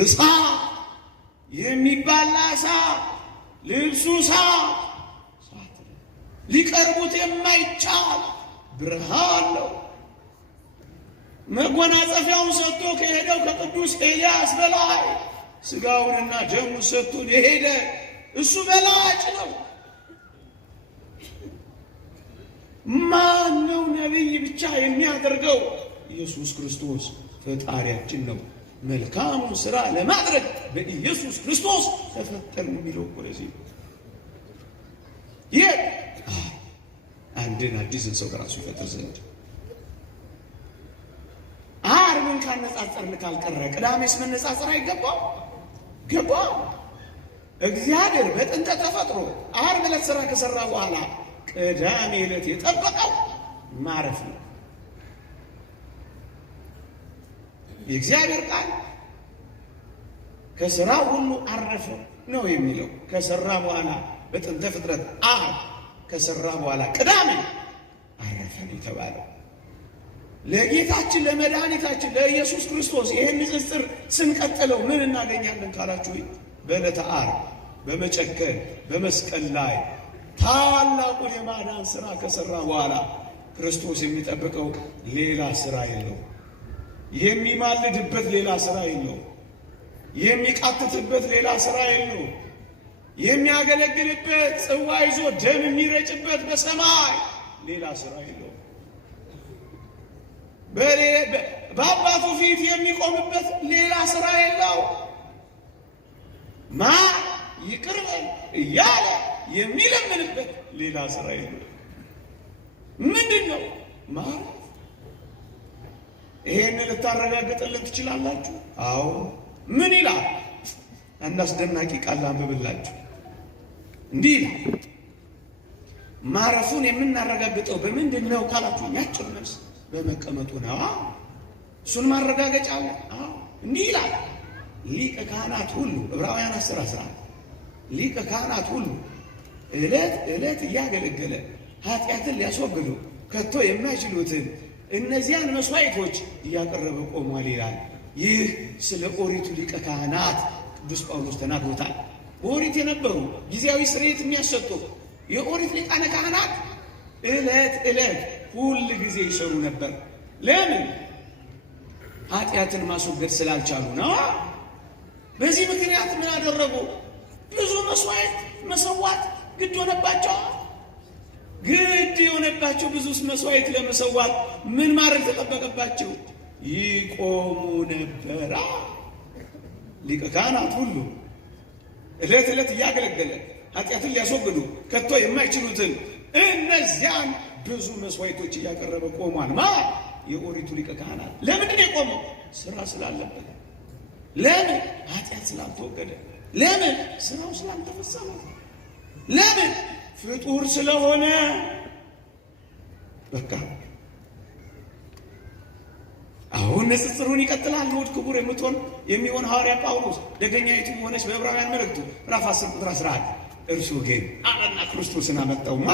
እሳት የሚባላ እሳት፣ ልብሱ እሳት፣ ሊቀርቡት የማይቻል ብርሃን ነው። መጎናጸፊያውን ሰጥቶ ከሄደው ከቅዱስ ኤልያስ በላይ ሥጋውንና ደሙን ሰጥቶን የሄደ እሱ በላጭ ነው። ማን ነው ነቢይ ብቻ የሚያደርገው? ኢየሱስ ክርስቶስ ፈጣሪያችን ነው። መልካሙን ሥራ ለማድረግ በኢየሱስ ክርስቶስ ተፈጠርን የሚለው እኮ ለዚህ ይህ አንድን አዲስን ሰው በራሱ ይፈጥር ዘንድ ዓርብን ካነጻጸርን ካልቀረ ቅዳሜስ መነጻጸር አይገባው? ገባ። እግዚአብሔር በጥንተ ተፈጥሮ ዓርብ ዕለት ሥራ ከሠራ በኋላ ቅዳሜ ዕለት የጠበቀው ማረፍ ነው። የእግዚአብሔር ቃል ከሥራ ሁሉ አረፈ ነው የሚለው። ከሠራ በኋላ በጥንተ ፍጥረት ዓርብ ከሠራ በኋላ ቅዳሜ አረፈ ነው የተባለው። ለጌታችን ለመድኃኒታችን ለኢየሱስ ክርስቶስ ይህን ንጽጽር ስንቀጥለው ምን እናገኛለን ካላችሁ፣ በዕለተ ዓርብ በመጨከን በመስቀል ላይ ታላቁን የማዳን ሥራ ከሠራ በኋላ ክርስቶስ የሚጠብቀው ሌላ ሥራ የለው። የሚማልድበት ሌላ ሥራ የለው። የሚቃትትበት ሌላ ሥራ የለው። የሚያገለግልበት ጽዋ ይዞ ደም የሚረጭበት በሰማይ ሌላ ሥራ የለው። በአባቱ ፊት የሚቆምበት ሌላ ሥራ የለው። ይቅር በል እያለ የሚለምንበት ሌላ ሥራ የለው። ምንድን ነው ማረፍ? ይሄንን ልታረጋግጥልን ትችላላችሁ? አዎ። ምን ይላል? አንድ አስደናቂ ቃል አንብብላችሁ። እንዲህ ይላል፣ ማረፉን የምናረጋግጠው በምንድን ነው ካላችሁ፣ ያጭር መልስ በመቀመጡ ነው። እሱን ማረጋገጫ አለ። እንዲህ ይላል ሊቀ ካህናት ሁሉ ዕብራውያን 10:11 ሊቀ ካህናት ሁሉ ዕለት ዕለት እያገለገለ ኃጢአትን ሊያስወግዱ ከቶ የማይችሉትን እነዚያን መስዋዕቶች እያቀረበ ቆሟል ይላል። ይህ ስለ ኦሪቱ ሊቀ ካህናት ቅዱስ ጳውሎስ ተናግሮታል። በኦሪት የነበሩ ጊዜያዊ ስርየት የሚያሰጡ የኦሪት ሊቃነ ካህናት ዕለት ዕለት ሁል ጊዜ ይሰሩ ነበር። ለምን? ኃጢአትን ማስወገድ ስላልቻሉ ነው። በዚህ ምክንያት ምን አደረጉ? ብዙ መስዋዕት መሰዋት ግድ ሆነባቸው። ግድ የሆነባቸው ብዙ መስዋዕት ለመሰዋት ምን ማድረግ ተጠበቀባቸው? ይቆሙ ነበራ። ሊቀ ካህናት ሁሉ ዕለት ዕለት እያገለገለ ኃጢአትን ሊያስወግዱ ከቶ የማይችሉትን እነዚያን ብዙ መስዋዕቶች እያቀረበ ቆሟል። የኦሪቱ ሊቀ ካህናት ለምንድን የቆመው? ስራ ስላለበት። ለምን? ኃጢአት ስላልተወገደ። ለምን? ስራው ስላልተፈጸመ። ለምን? ፍጡር ስለሆነ። በቃ አሁን ንጽጽሩን ይቀጥላል። ንዑድ ክቡር የሚሆን ሐዋርያ ጳውሎስ ደገኛይቱ ሆነች በዕብራውያን መልእክቱ ምዕራፍ 10 ቁጥር 11 እርሱ ግን አለና ክርስቶስን አመጣውማ።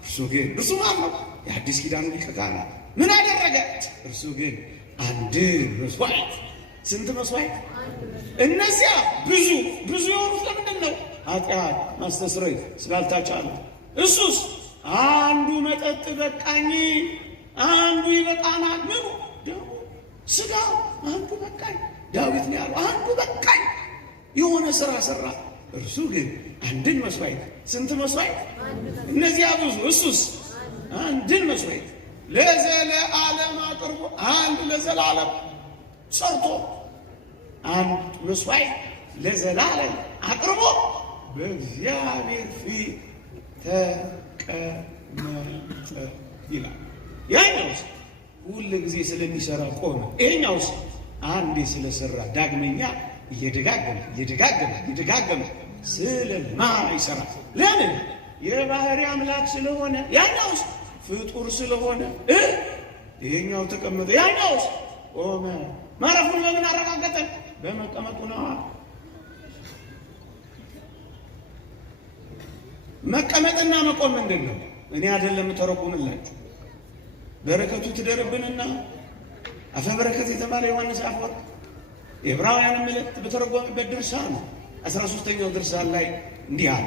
እርሱ ግን እርሱ ማን ነው? የአዲስ ኪዳኑ ሊቀ ካህናት ምን አደረገ? እርሱ ግን አንድ መስዋዕት። ስንት መስዋዕት? እነዚያ ብዙ የሆኑት ለምንድን ነው? ኃጢአት ማስተስረይ ስላልተቻለ። እሱስ አንዱ መጠጥ በቃኝ፣ አንዱ ይበቃናል። ምኑ ደግሞ ስጋው አንዱ በቃኝ። ዳዊት ነው ያለው አንዱ በቃኝ። የሆነ ስራ ሰራ። እርሱ ግን አንድን መስዋዕት። ስንት መስዋዕት? እነዚያ ብዙ፣ እሱስ አንድን መስዋዕት ለዘለዓለም አቅርቦ አንድ ለዘላለም ሰርቶ አንድ መስዋዕት ለዘላለም አቅርቦ በእግዚአብሔር ፊት ተቀመጠ ይላል። ያኛውስ ሁል ጊዜ ስለሚሰራ ቆመ። ይሄኛውስ አንዴ ስለሰራ ዳግመኛ እየደጋገመ ስለማይሰራ። ለምን? የባህሪ አምላክ ስለሆነ። ያኛውስ ፍጡር ስለሆነ ይሄኛው ተቀመጠ፣ ያኛውስ ቆመ። ማረፉን በምን አረጋገጠን? በመቀመጡ ነው። መቀመጥና መቆም ምንድን ነው? እኔ አይደለም ተረጉምላችሁ። በረከቱ ትደርብንና አፈ በረከት የተባለ ዮሐንስ አፈወርቅ የዕብራውያን መልእክት በተረጎመበት ድርሳን 13ኛው ድርሳን ላይ እንዲህ አለ።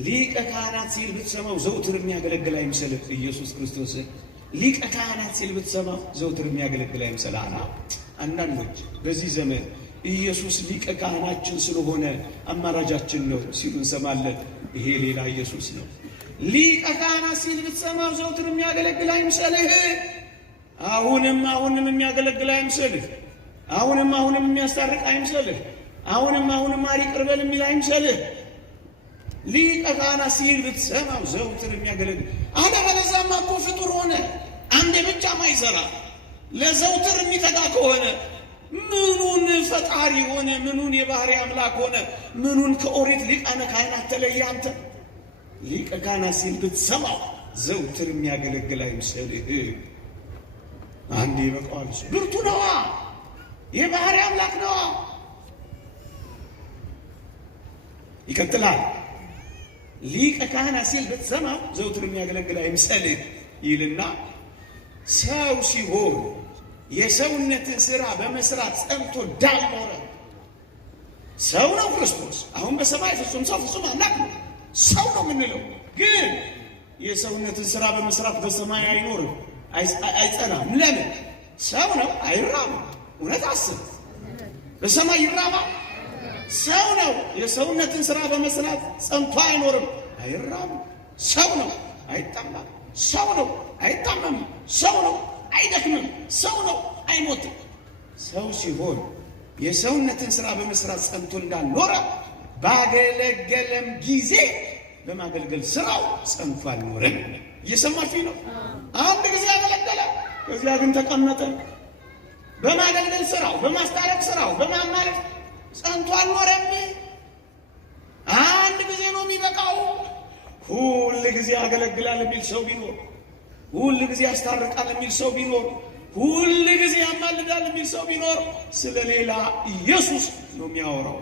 ሊቀ ካህናት ሲል ብትሰማው ዘውትር የሚያገለግል አይምሰልህ። ኢየሱስ ክርስቶስ ሊቀ ካህናት ሲል ብትሰማው ዘውትር የሚያገለግል አይምሰልህ። አንዳንዶች በዚህ ዘመን ኢየሱስ ሊቀ ካህናችን ስለሆነ አማራጃችን ነው ሲሉ እንሰማለን። ይሄ ሌላ ኢየሱስ ነው። ሊቀ ካህናት ሲል ብትሰማው ዘውትር የሚያገለግል አይምሰልህ። አሁንም የሚያገለግል አይምሰልህ። አሁንም የሚያስታርቅ አይምሰልህ። አሁንም ማሪ ይቅር በል የሚል አይምሰልህ። ሊቀ ካህናት ሲል ብትሰማው ዘውትር የሚያገለግል። አለበለዚያማ እኮ ፍጡር ሆነ፣ አንዴ ብቻ ማይሰራ ለዘውትር የሚተጋ ከሆነ ምኑን ፈጣሪ ሆነ? ምኑን የባህሪ አምላክ ሆነ? ምኑን ከኦሪት ሊቃነ ካህናት ተለየ? አንተ ሊቀ ካህናት ሲል ብትሰማው ዘውትር የሚያገለግል አይምሰልህ። አንዴ ይበቃዋል። ብርቱ ነዋ፣ የባህሪ አምላክ ነዋ። ይቀጥላል። ሊቀ ካህናት ሲል ብትሰማው ዘውትር የሚያገለግል አይምሰልህ ይልና ሰው ሲሆን የሰውነትን ሥራ በመስራት ጸንቶ እንዳልኖረ ሰው ነው ክርስቶስ። አሁን በሰማይ ፍጹም ሰው ፍጹም አምላክ ነው። ሰው ነው የምንለው ግን የሰውነትን ሥራ በመስራት በሰማይ አይኖርም፣ አይጸናም። ለምን? ሰው ነው፣ አይራብም። እውነት አስብ፣ በሰማይ ይራባል? ሰው ነው፣ የሰውነትን ሥራ በመስራት ጸንቶ አይኖርም፣ አይራብም። ሰው ነው፣ አይጠማም። ሰው ነው፣ አይታመምም። ሰው ነው፣ አይደክምም። ሰው ነው፣ አይሞትም። ሰው ሲሆን የሰውነትን ሥራ በመስራት ጸንቶ እንዳልኖረ ባገለገለም ጊዜ በማገልገል ሥራው ጸንቶ አልኖረም። እየሰማችሁኝ ነው? አንድ ጊዜ አገለገለ፣ ከዚያ ግን ተቀመጠ። በማገልገል ሥራው፣ በማስታረቅ ሥራው፣ በማማለድ ጸንቶ አልኖረም። አንድ ጊዜ ነው የሚበቃው። ሁል ጊዜ ያገለግላል የሚል ሰው ቢኖር፣ ሁል ጊዜ ያስታርቃል የሚል ሰው ቢኖር ሁል ጊዜ ያማልዳል የሚል ሰው ቢኖር ስለ ሌላ ኢየሱስ ነው የሚያወራው።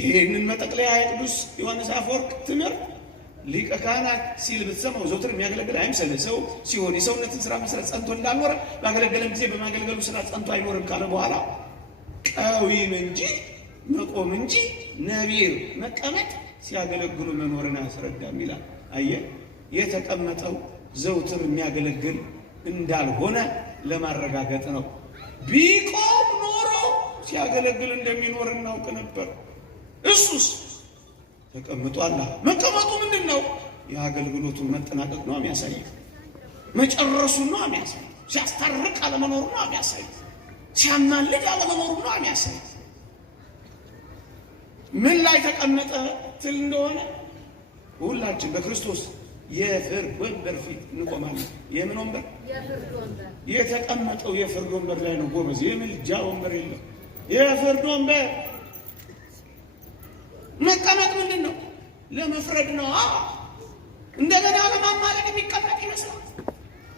ይህንን መጠቅለያ የቅዱስ ዮሐንስ አፈወርቅ ትምህርት ሊቀ ካህናት ሲል ብትሰማው ዘውትር የሚያገለግል አይምሰልህ። ሰው ሲሆን የሰውነትን ስራ መስራት ጸንቶ እንዳልኖረ ባገለገለም ጊዜ በማገልገሉ ስራ ጸንቶ አይኖርም ካለ በኋላ ቀዊም እንጂ መቆም እንጂ ነቢር መቀመጥ ሲያገለግሉ መኖርን አያስረዳም ይላል። አየህ፣ የተቀመጠው ዘውትር የሚያገለግል እንዳልሆነ ለማረጋገጥ ነው። ቢቆም ኖሮ ሲያገለግል እንደሚኖር እናውቅ ነበር። እሱስ ተቀምጧል። መቀመጡ ምንድን ነው? የአገልግሎቱን መጠናቀቅ ነው የሚያሳየው። መጨረሱን ነው የሚያሳየው። ሲያስታርቅ አለመኖሩ ነው የሚያሳየው። ሲያማልድ አለመኖሩ ነው የሚያሳየው። ምን ላይ ተቀመጠ ትል እንደሆነ ሁላችን በክርስቶስ የፍርድ ወንበር ፊት እንቆማለን። የምን ወንበር? የተቀመጠው የፍርድ ወንበር ላይ ነው ጎበዝ። የምልጃ ወንበር የለም። የፍርድ ወንበር መቀመጥ ምንድን ነው? ለመፍረድ ነው። እንደገና ለማማለድ የሚቀመጥ ይመስላል።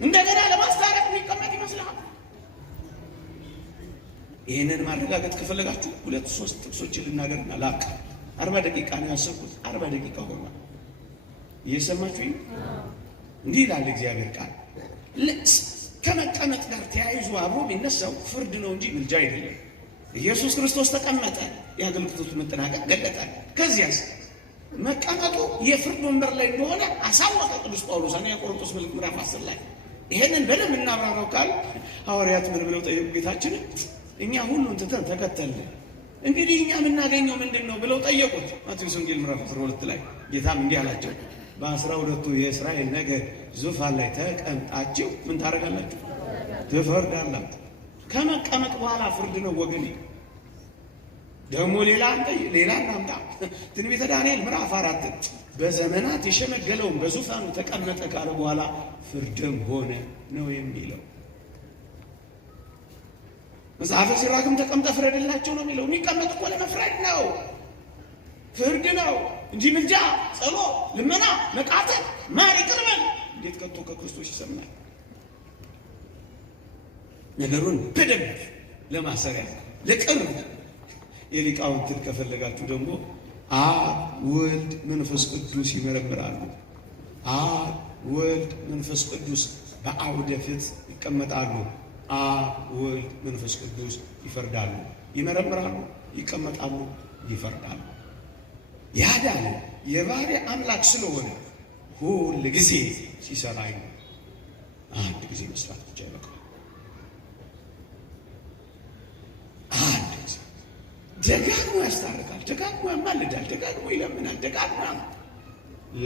እንደገና ለማስታረቅ የሚቀመጥ ይመስላል። ይህንን ማረጋገጥ ከፈለጋችሁ 2-3 ጥቅሶችን ልናገርና ላካ 40 ደቂቃ ነው ያሰብኩት። 40 ደቂቃ ሆኗል። እየሰማችሁኝ? እንዲህ ይላል እግዚአብሔር ቃል። ከመቀመጥ ጋር ተያይዞ አብሮ የሚነሳው ፍርድ ነው እንጂ ምልጃ አይደለም። ኢየሱስ ክርስቶስ ተቀመጠ፣ የአገልግሎቱ መጠናቀቅ ገለጠ። ከዚያስ መቀመጡ የፍርድ ወንበር ላይ እንደሆነ አሳወቀ ቅዱስ ጳውሎስ አንደኛ ቆሮንቶስ መልእክት ምዕራፍ 10 ላይ። ይሄንን በደንብ እናብራራው ካል ሐዋርያት ምን ብለው ጠየቁ ጌታችንን? እኛ ሁሉን ትተን ተከተልን፣ እንግዲህ እኛ የምናገኘው ምንድን ነው ብለው ጠየቁት። ማቴዎስ ወንጌል ምዕራፍ 12 ላይ ጌታም እንዲህ አላቸው፣ በ12ቱ የእስራኤል ነገድ ዙፋን ላይ ተቀምጣችሁ ምን ታደርጋላችሁ? ትፈርዳላችሁ። ከመቀመጥ በኋላ ፍርድ ነው ወገኔ። ደግሞ ሌላ እናምጣ። ትንቢተ ዳንኤል ምዕራፍ 4 በዘመናት የሸመገለውን በዙፋኑ ተቀመጠ ካለ በኋላ ፍርድም ሆነ ነው የሚለው። መጽሐፈ ሲራክም ተቀምጠ ፍረድላቸው ነው የሚለው። የሚቀመጥ እኮ ለመፍረድ ነው፣ ፍርድ ነው እንጂ ምልጃ፣ ጸሎት፣ ልመና፣ መቃተት፣ ማር ይቅር በል እንዴት ከቶ ከክርስቶስ ይሰማል? ነገሩን በደንብ ለማሰሪያ ለቅርብ የሊቃውንትን ከፈለጋችሁ ደግሞ አብ ወልድ መንፈስ ቅዱስ ይመረምራሉ። አብ ወልድ መንፈስ ቅዱስ በአውደ ፍትሕ ይቀመጣሉ። አብ ወልድ መንፈስ ቅዱስ ይፈርዳሉ፣ ይመረምራሉ፣ ይቀመጣሉ፣ ይፈርዳሉ። ያዳነ የባሕርይ አምላክ ስለሆነ ሁል ጊዜ ሲሰራ ነው። አንድ ጊዜ መስራት ብቻ ይበቃል። አንድ ጊዜ ደጋግሞ ያስታርቃል፣ ደጋግሞ ያማልዳል፣ ደጋግሞ ይለምናል፣ ደጋግሞ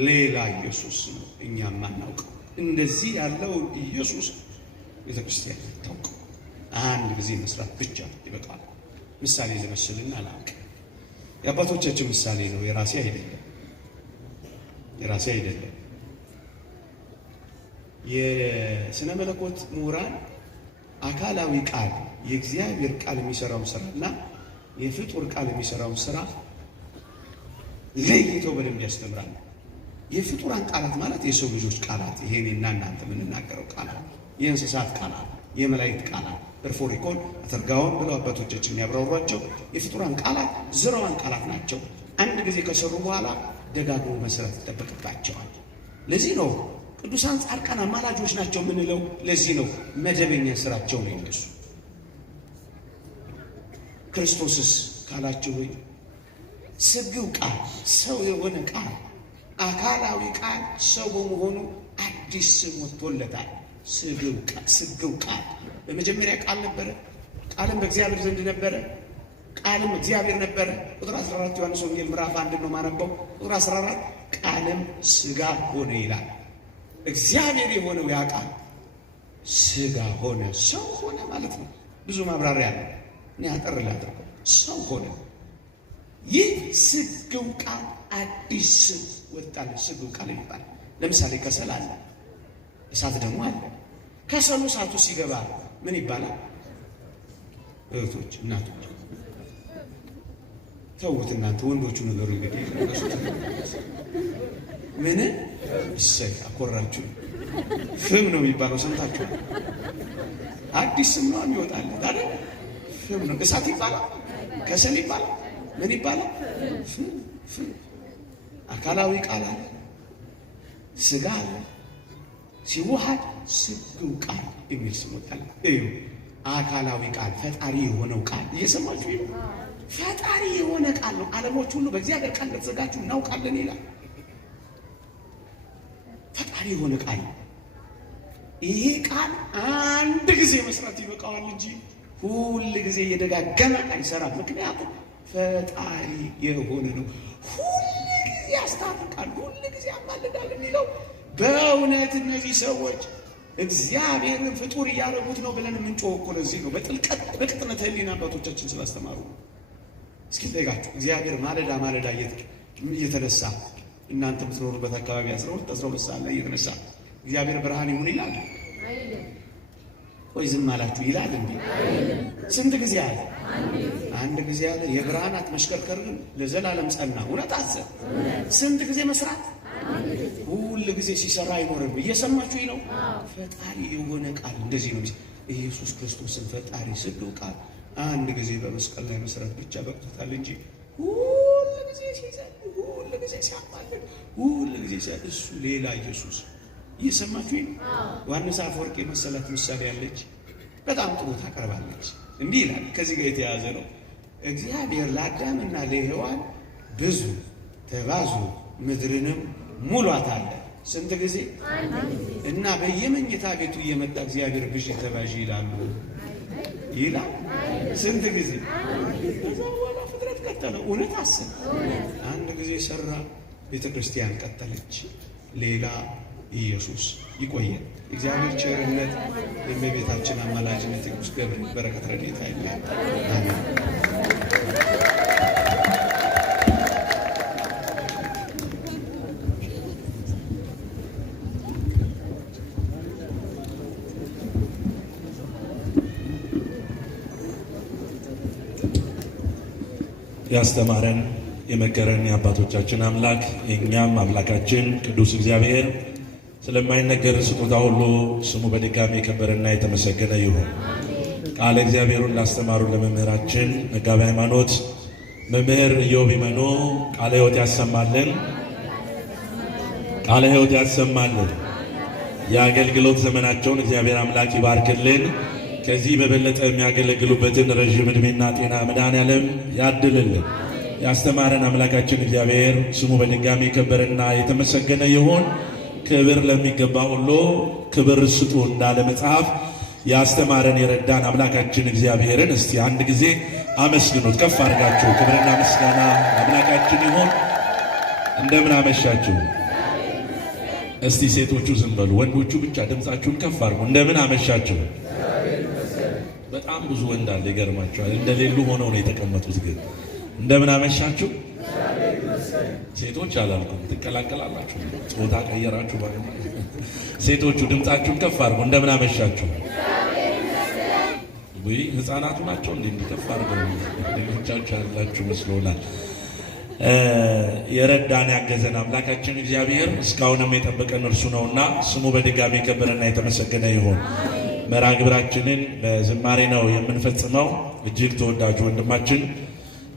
ሌላ ኢየሱስ ነው እኛ የማናውቀው። እንደዚህ ያለው ኢየሱስ ቤተ ክርስቲያን ታውቀው አንድ ጊዜ መስራት ብቻ ይበቃል። ምሳሌ ለመስልና ላቅ የአባቶቻችን ምሳሌ ነው፣ የራሴ አይደለም፣ የራሴ አይደለም። የስነ መለኮት ምሁራን አካላዊ ቃል የእግዚአብሔር ቃል የሚሰራውን ስራና የፍጡር ቃል የሚሰራውን ስራ ለይተው በደንብ ያስተምራል። የፍጡራን ቃላት ማለት የሰው ልጆች ቃላት፣ ይሄንና እናንተ የምንናገረው ቃላት፣ የእንስሳት ቃላት፣ የመላእክት ቃላት እርፎሪኮን አተርጋውን ብለው አባቶቻችን ያብራሯቸው የፍጡራን ቃላት ዝራዋን ቃላት ናቸው። አንድ ጊዜ ከሰሩ በኋላ ደጋግሞ መስራት ይጠበቅባቸዋል። ለዚህ ነው ቅዱሳን ጻድቃን አማላጆች ናቸው የምንለው። ለዚህ ነው መደበኛ ስራቸው ነው የነሱ። ክርስቶስስ ካላችሁ ወይ ስግው ቃል ሰው የሆነ ቃል አካላዊ ቃል ሰው በመሆኑ አዲስ ስም ወጥቶለታል። ስግው ቃል በመጀመሪያ ቃል ነበረ፣ ቃልም በእግዚአብሔር ዘንድ ነበረ፣ ቃልም እግዚአብሔር ነበረ። ቁጥር 14 ዮሐንስ ወንጌል ምዕራፍ 1 ነው ማነበው። ቁጥር 14 ቃልም ሥጋ ሆነ ይላል። እግዚአብሔር የሆነው ያ ቃል ሥጋ ሆነ፣ ሰው ሆነ ማለት ነው። ብዙ ማብራሪያ አለ፣ እኔ አጠር ላድርገው። ሰው ሆነ። ይህ ስግው ቃል አዲስ ስም ወጣለ። ስግው ቃል ይባላል። ለምሳሌ ከሰል አለ፣ እሳት ደግሞ አለ። ከሰሉ እሳቱ ሲገባ ምን ይባላል? እህቶች፣ እናቶች ተውት እናንተ ወንዶቹ ነገሩ እንግዲህ ምን እሰይ አኮራችሁ። ፍም ነው የሚባለው። ሰምታችኋል? አዲስ ስም ነው የሚወጣለት አይደል? ፍም ነው። እሳት ይባላል፣ ከሰል ይባላል፣ ምን ይባላል? ፍም። አካላዊ ቃል አለ፣ ስጋ አለ፣ ሲዋሃድ ስግው ቃል የሚል ስም ወጣለ። እዩ፣ አካላዊ ቃል ፈጣሪ የሆነው ቃል እየሰማችሁ ነው። ፈጣሪ የሆነ ቃል ነው። ዓለሞች ሁሉ በእግዚአብሔር ቃል እንደተዘጋጁ እናውቃለን ይላል። ፈጣሪ የሆነ ቃል ነው። ይሄ ቃል አንድ ጊዜ መስራት ይበቃዋል እንጂ ሁል ጊዜ እየደጋገመ አይሰራም። ምክንያቱም ፈጣሪ የሆነ ነው። ሁል ጊዜ ያስታርቃል፣ ሁል ጊዜ ያማልዳል የሚለው በእውነት እነዚህ ሰዎች እግዚአብሔርን ፍጡር እያደረጉት ነው ብለን የምንጮህ እኮ ለዚህ ነው። በጥልቀት በቅጥነት ሕሊና አባቶቻችን ስላስተማሩ። እስኪ ጠይቃችሁ እግዚአብሔር ማለዳ ማለዳ እየተነሳ እናንተ የምትኖሩበት አካባቢ 12 ሰዓት ላይ እየተነሳ እግዚአብሔር ብርሃን ይሁን ይላል ወይ? ዝም አላችሁ ይላል እንዴ? ስንት ጊዜ አለ? አንድ ጊዜ አለ። የብርሃናት መሽከርከር ግን ለዘላለም ጸና። እውነት አዘ ስንት ጊዜ መስራት? ሁል ጊዜ ሲሰራ አይኖርም። እየሰማችሁ ነው። ፈጣሪ የሆነ ቃል እንደዚህ ነው። ኢየሱስ ክርስቶስን ፈጣሪ ስለው ቃል አንድ ጊዜ በመስቀል ላይ መስራት ብቻ በቅቶታል እንጂ ሁል ጊዜ ሲዘል፣ ሁል ጊዜ ሲያማልድ፣ ሁል ጊዜ እሱ ሌላ ኢየሱስ። እየሰማችሁ ነው። ዮሐንስ አፈወርቅ የመሰላት ምሳሌ ያለች በጣም ጥሩ ታቀርባለች። እንዲህ ይላል፣ ከዚህ ጋር የተያያዘ ነው። እግዚአብሔር ለአዳምና ለሔዋን ብዙ ተባዙ ምድርንም ሙሏት አለ። ስንት ጊዜ? እና በየመኝታ ቤቱ እየመጣ እግዚአብሔር ብዥ ተባዥ ይላሉ ይላል። ስንት ጊዜ? ከዛ በኋላ ፍጥረት ቀጠለ። እውነት አስብ። አንድ ጊዜ ሰራ፣ ቤተ ክርስቲያን ቀጠለች። ሌላ ኢየሱስ። ይቆየን። እግዚአብሔር ቸርነት፣ የእመቤታችን አማላጅነት፣ ቅዱስ ገብርኤል በረከት ረድኤት አይለየን። አሜን። ያስተማረን የመከረን የአባቶቻችን አምላክ የእኛም አምላካችን ቅዱስ እግዚአብሔር ስለማይነገር ስጦታ ሁሉ ስሙ በድጋሚ የከበረና የተመሰገነ ይሁን። ቃለ እግዚአብሔሩን ላስተማሩ ለመምህራችን መጋቤ ሃይማኖት መምህር ኢዮብ ይመኑ ቃለ ሕይወት ያሰማልን፣ ቃለ ሕይወት ያሰማልን። የአገልግሎት ዘመናቸውን እግዚአብሔር አምላክ ይባርክልን። ከዚህ በበለጠ የሚያገለግሉበትን ረዥም ዕድሜና ጤና መድኃኔዓለም ያድልልን። ያስተማረን አምላካችን እግዚአብሔር ስሙ በድጋሚ የከበረና የተመሰገነ ይሁን። ክብር ለሚገባ ሁሉ ክብር ስጡ እንዳለ መጽሐፍ ያስተማረን የረዳን አምላካችን እግዚአብሔርን እስቲ አንድ ጊዜ አመስግኑት። ከፍ አድርጋችሁ ክብርና ምስጋና አምላካችን ይሁን። እንደምን አመሻችሁ። እስቲ ሴቶቹ ዝም በሉ፣ ወንዶቹ ብቻ ድምፃችሁን ከፍ አድርጉ። እንደምን አመሻችሁ። በጣም ብዙ ወንድ አለ፣ ይገርማችኋል። እንደሌሉ ሆነው ነው የተቀመጡት። ግን እንደምን አመሻችሁ። ሴቶች አላልኩም፣ ትቀላቀላላችሁ፣ ጾታ ቀየራችሁ ማለት ነው። ሴቶቹ ድምፃችሁን ከፍ አድርጉ። እንደምን አመሻችሁ። ወይ ህፃናቱ ናቸው እንዲከፍ አድርገው ሌሎቻችሁ ያላችሁ መስሎናል። የረዳን ያገዘን አምላካችን እግዚአብሔር እስካሁንም የጠበቀን እርሱ ነውና ስሙ በድጋሚ የከበረና የተመሰገነ ይሁን። መርሐ ግብራችንን በዝማሬ ነው የምንፈጽመው። እጅግ ተወዳጁ ወንድማችን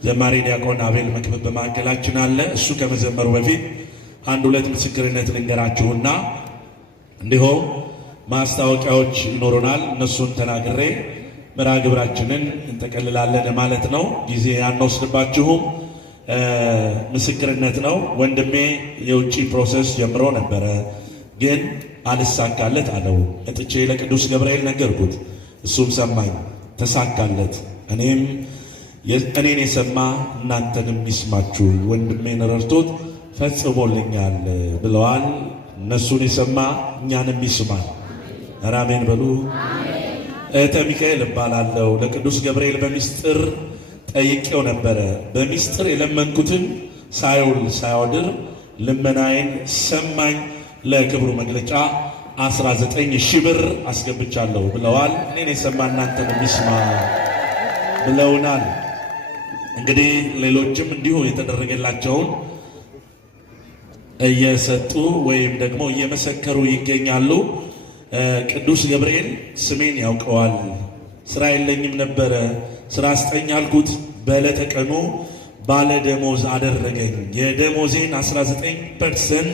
ዘማሪ ዲያቆን አቤል መክብብ በማዕከላችን አለ። እሱ ከመዘመሩ በፊት አንድ ሁለት ምስክርነት ልንገራችሁና እንዲሁም ማስታወቂያዎች ይኖሩናል። እነሱን ተናግሬ መርሐ ግብራችንን እንጠቀልላለን ማለት ነው። ጊዜ አንወስድባችሁም። ምስክርነት ነው። ወንድሜ የውጭ ፕሮሰስ ጀምሮ ነበረ፣ ግን አልሳካለት አለው። እጥቼ ለቅዱስ ገብርኤል ነገርኩት፣ እሱም ሰማኝ፣ ተሳካለት። እኔን የሰማ እናንተንም ይስማችሁ፣ ወንድሜን ረድቶት ፈጽሞልኛል ብለዋል። እነሱን የሰማ እኛንም ይስማል። አሜን በሉ። እህተ ሚካኤል እባላለሁ። ለቅዱስ ገብርኤል በሚስጥር ጠይቄው ነበረ። በሚስጥር የለመንኩትን ሳይውል ሳያድር ልመናዬን ሰማኝ። ለክብሩ መግለጫ 19,000 ብር አስገብቻለሁ ብለዋል። እኔን የሰማ እናንተን የሚስማ ብለውናል። እንግዲህ ሌሎችም እንዲሁ የተደረገላቸውን እየሰጡ ወይም ደግሞ እየመሰከሩ ይገኛሉ። ቅዱስ ገብርኤል ስሜን ያውቀዋል። ስራ የለኝም ነበረ፣ ስራ አስጠኝ አልኩት፣ በዕለተ ቀኑ ባለ ደሞዝ አደረገኝ። የደሞዜን 19%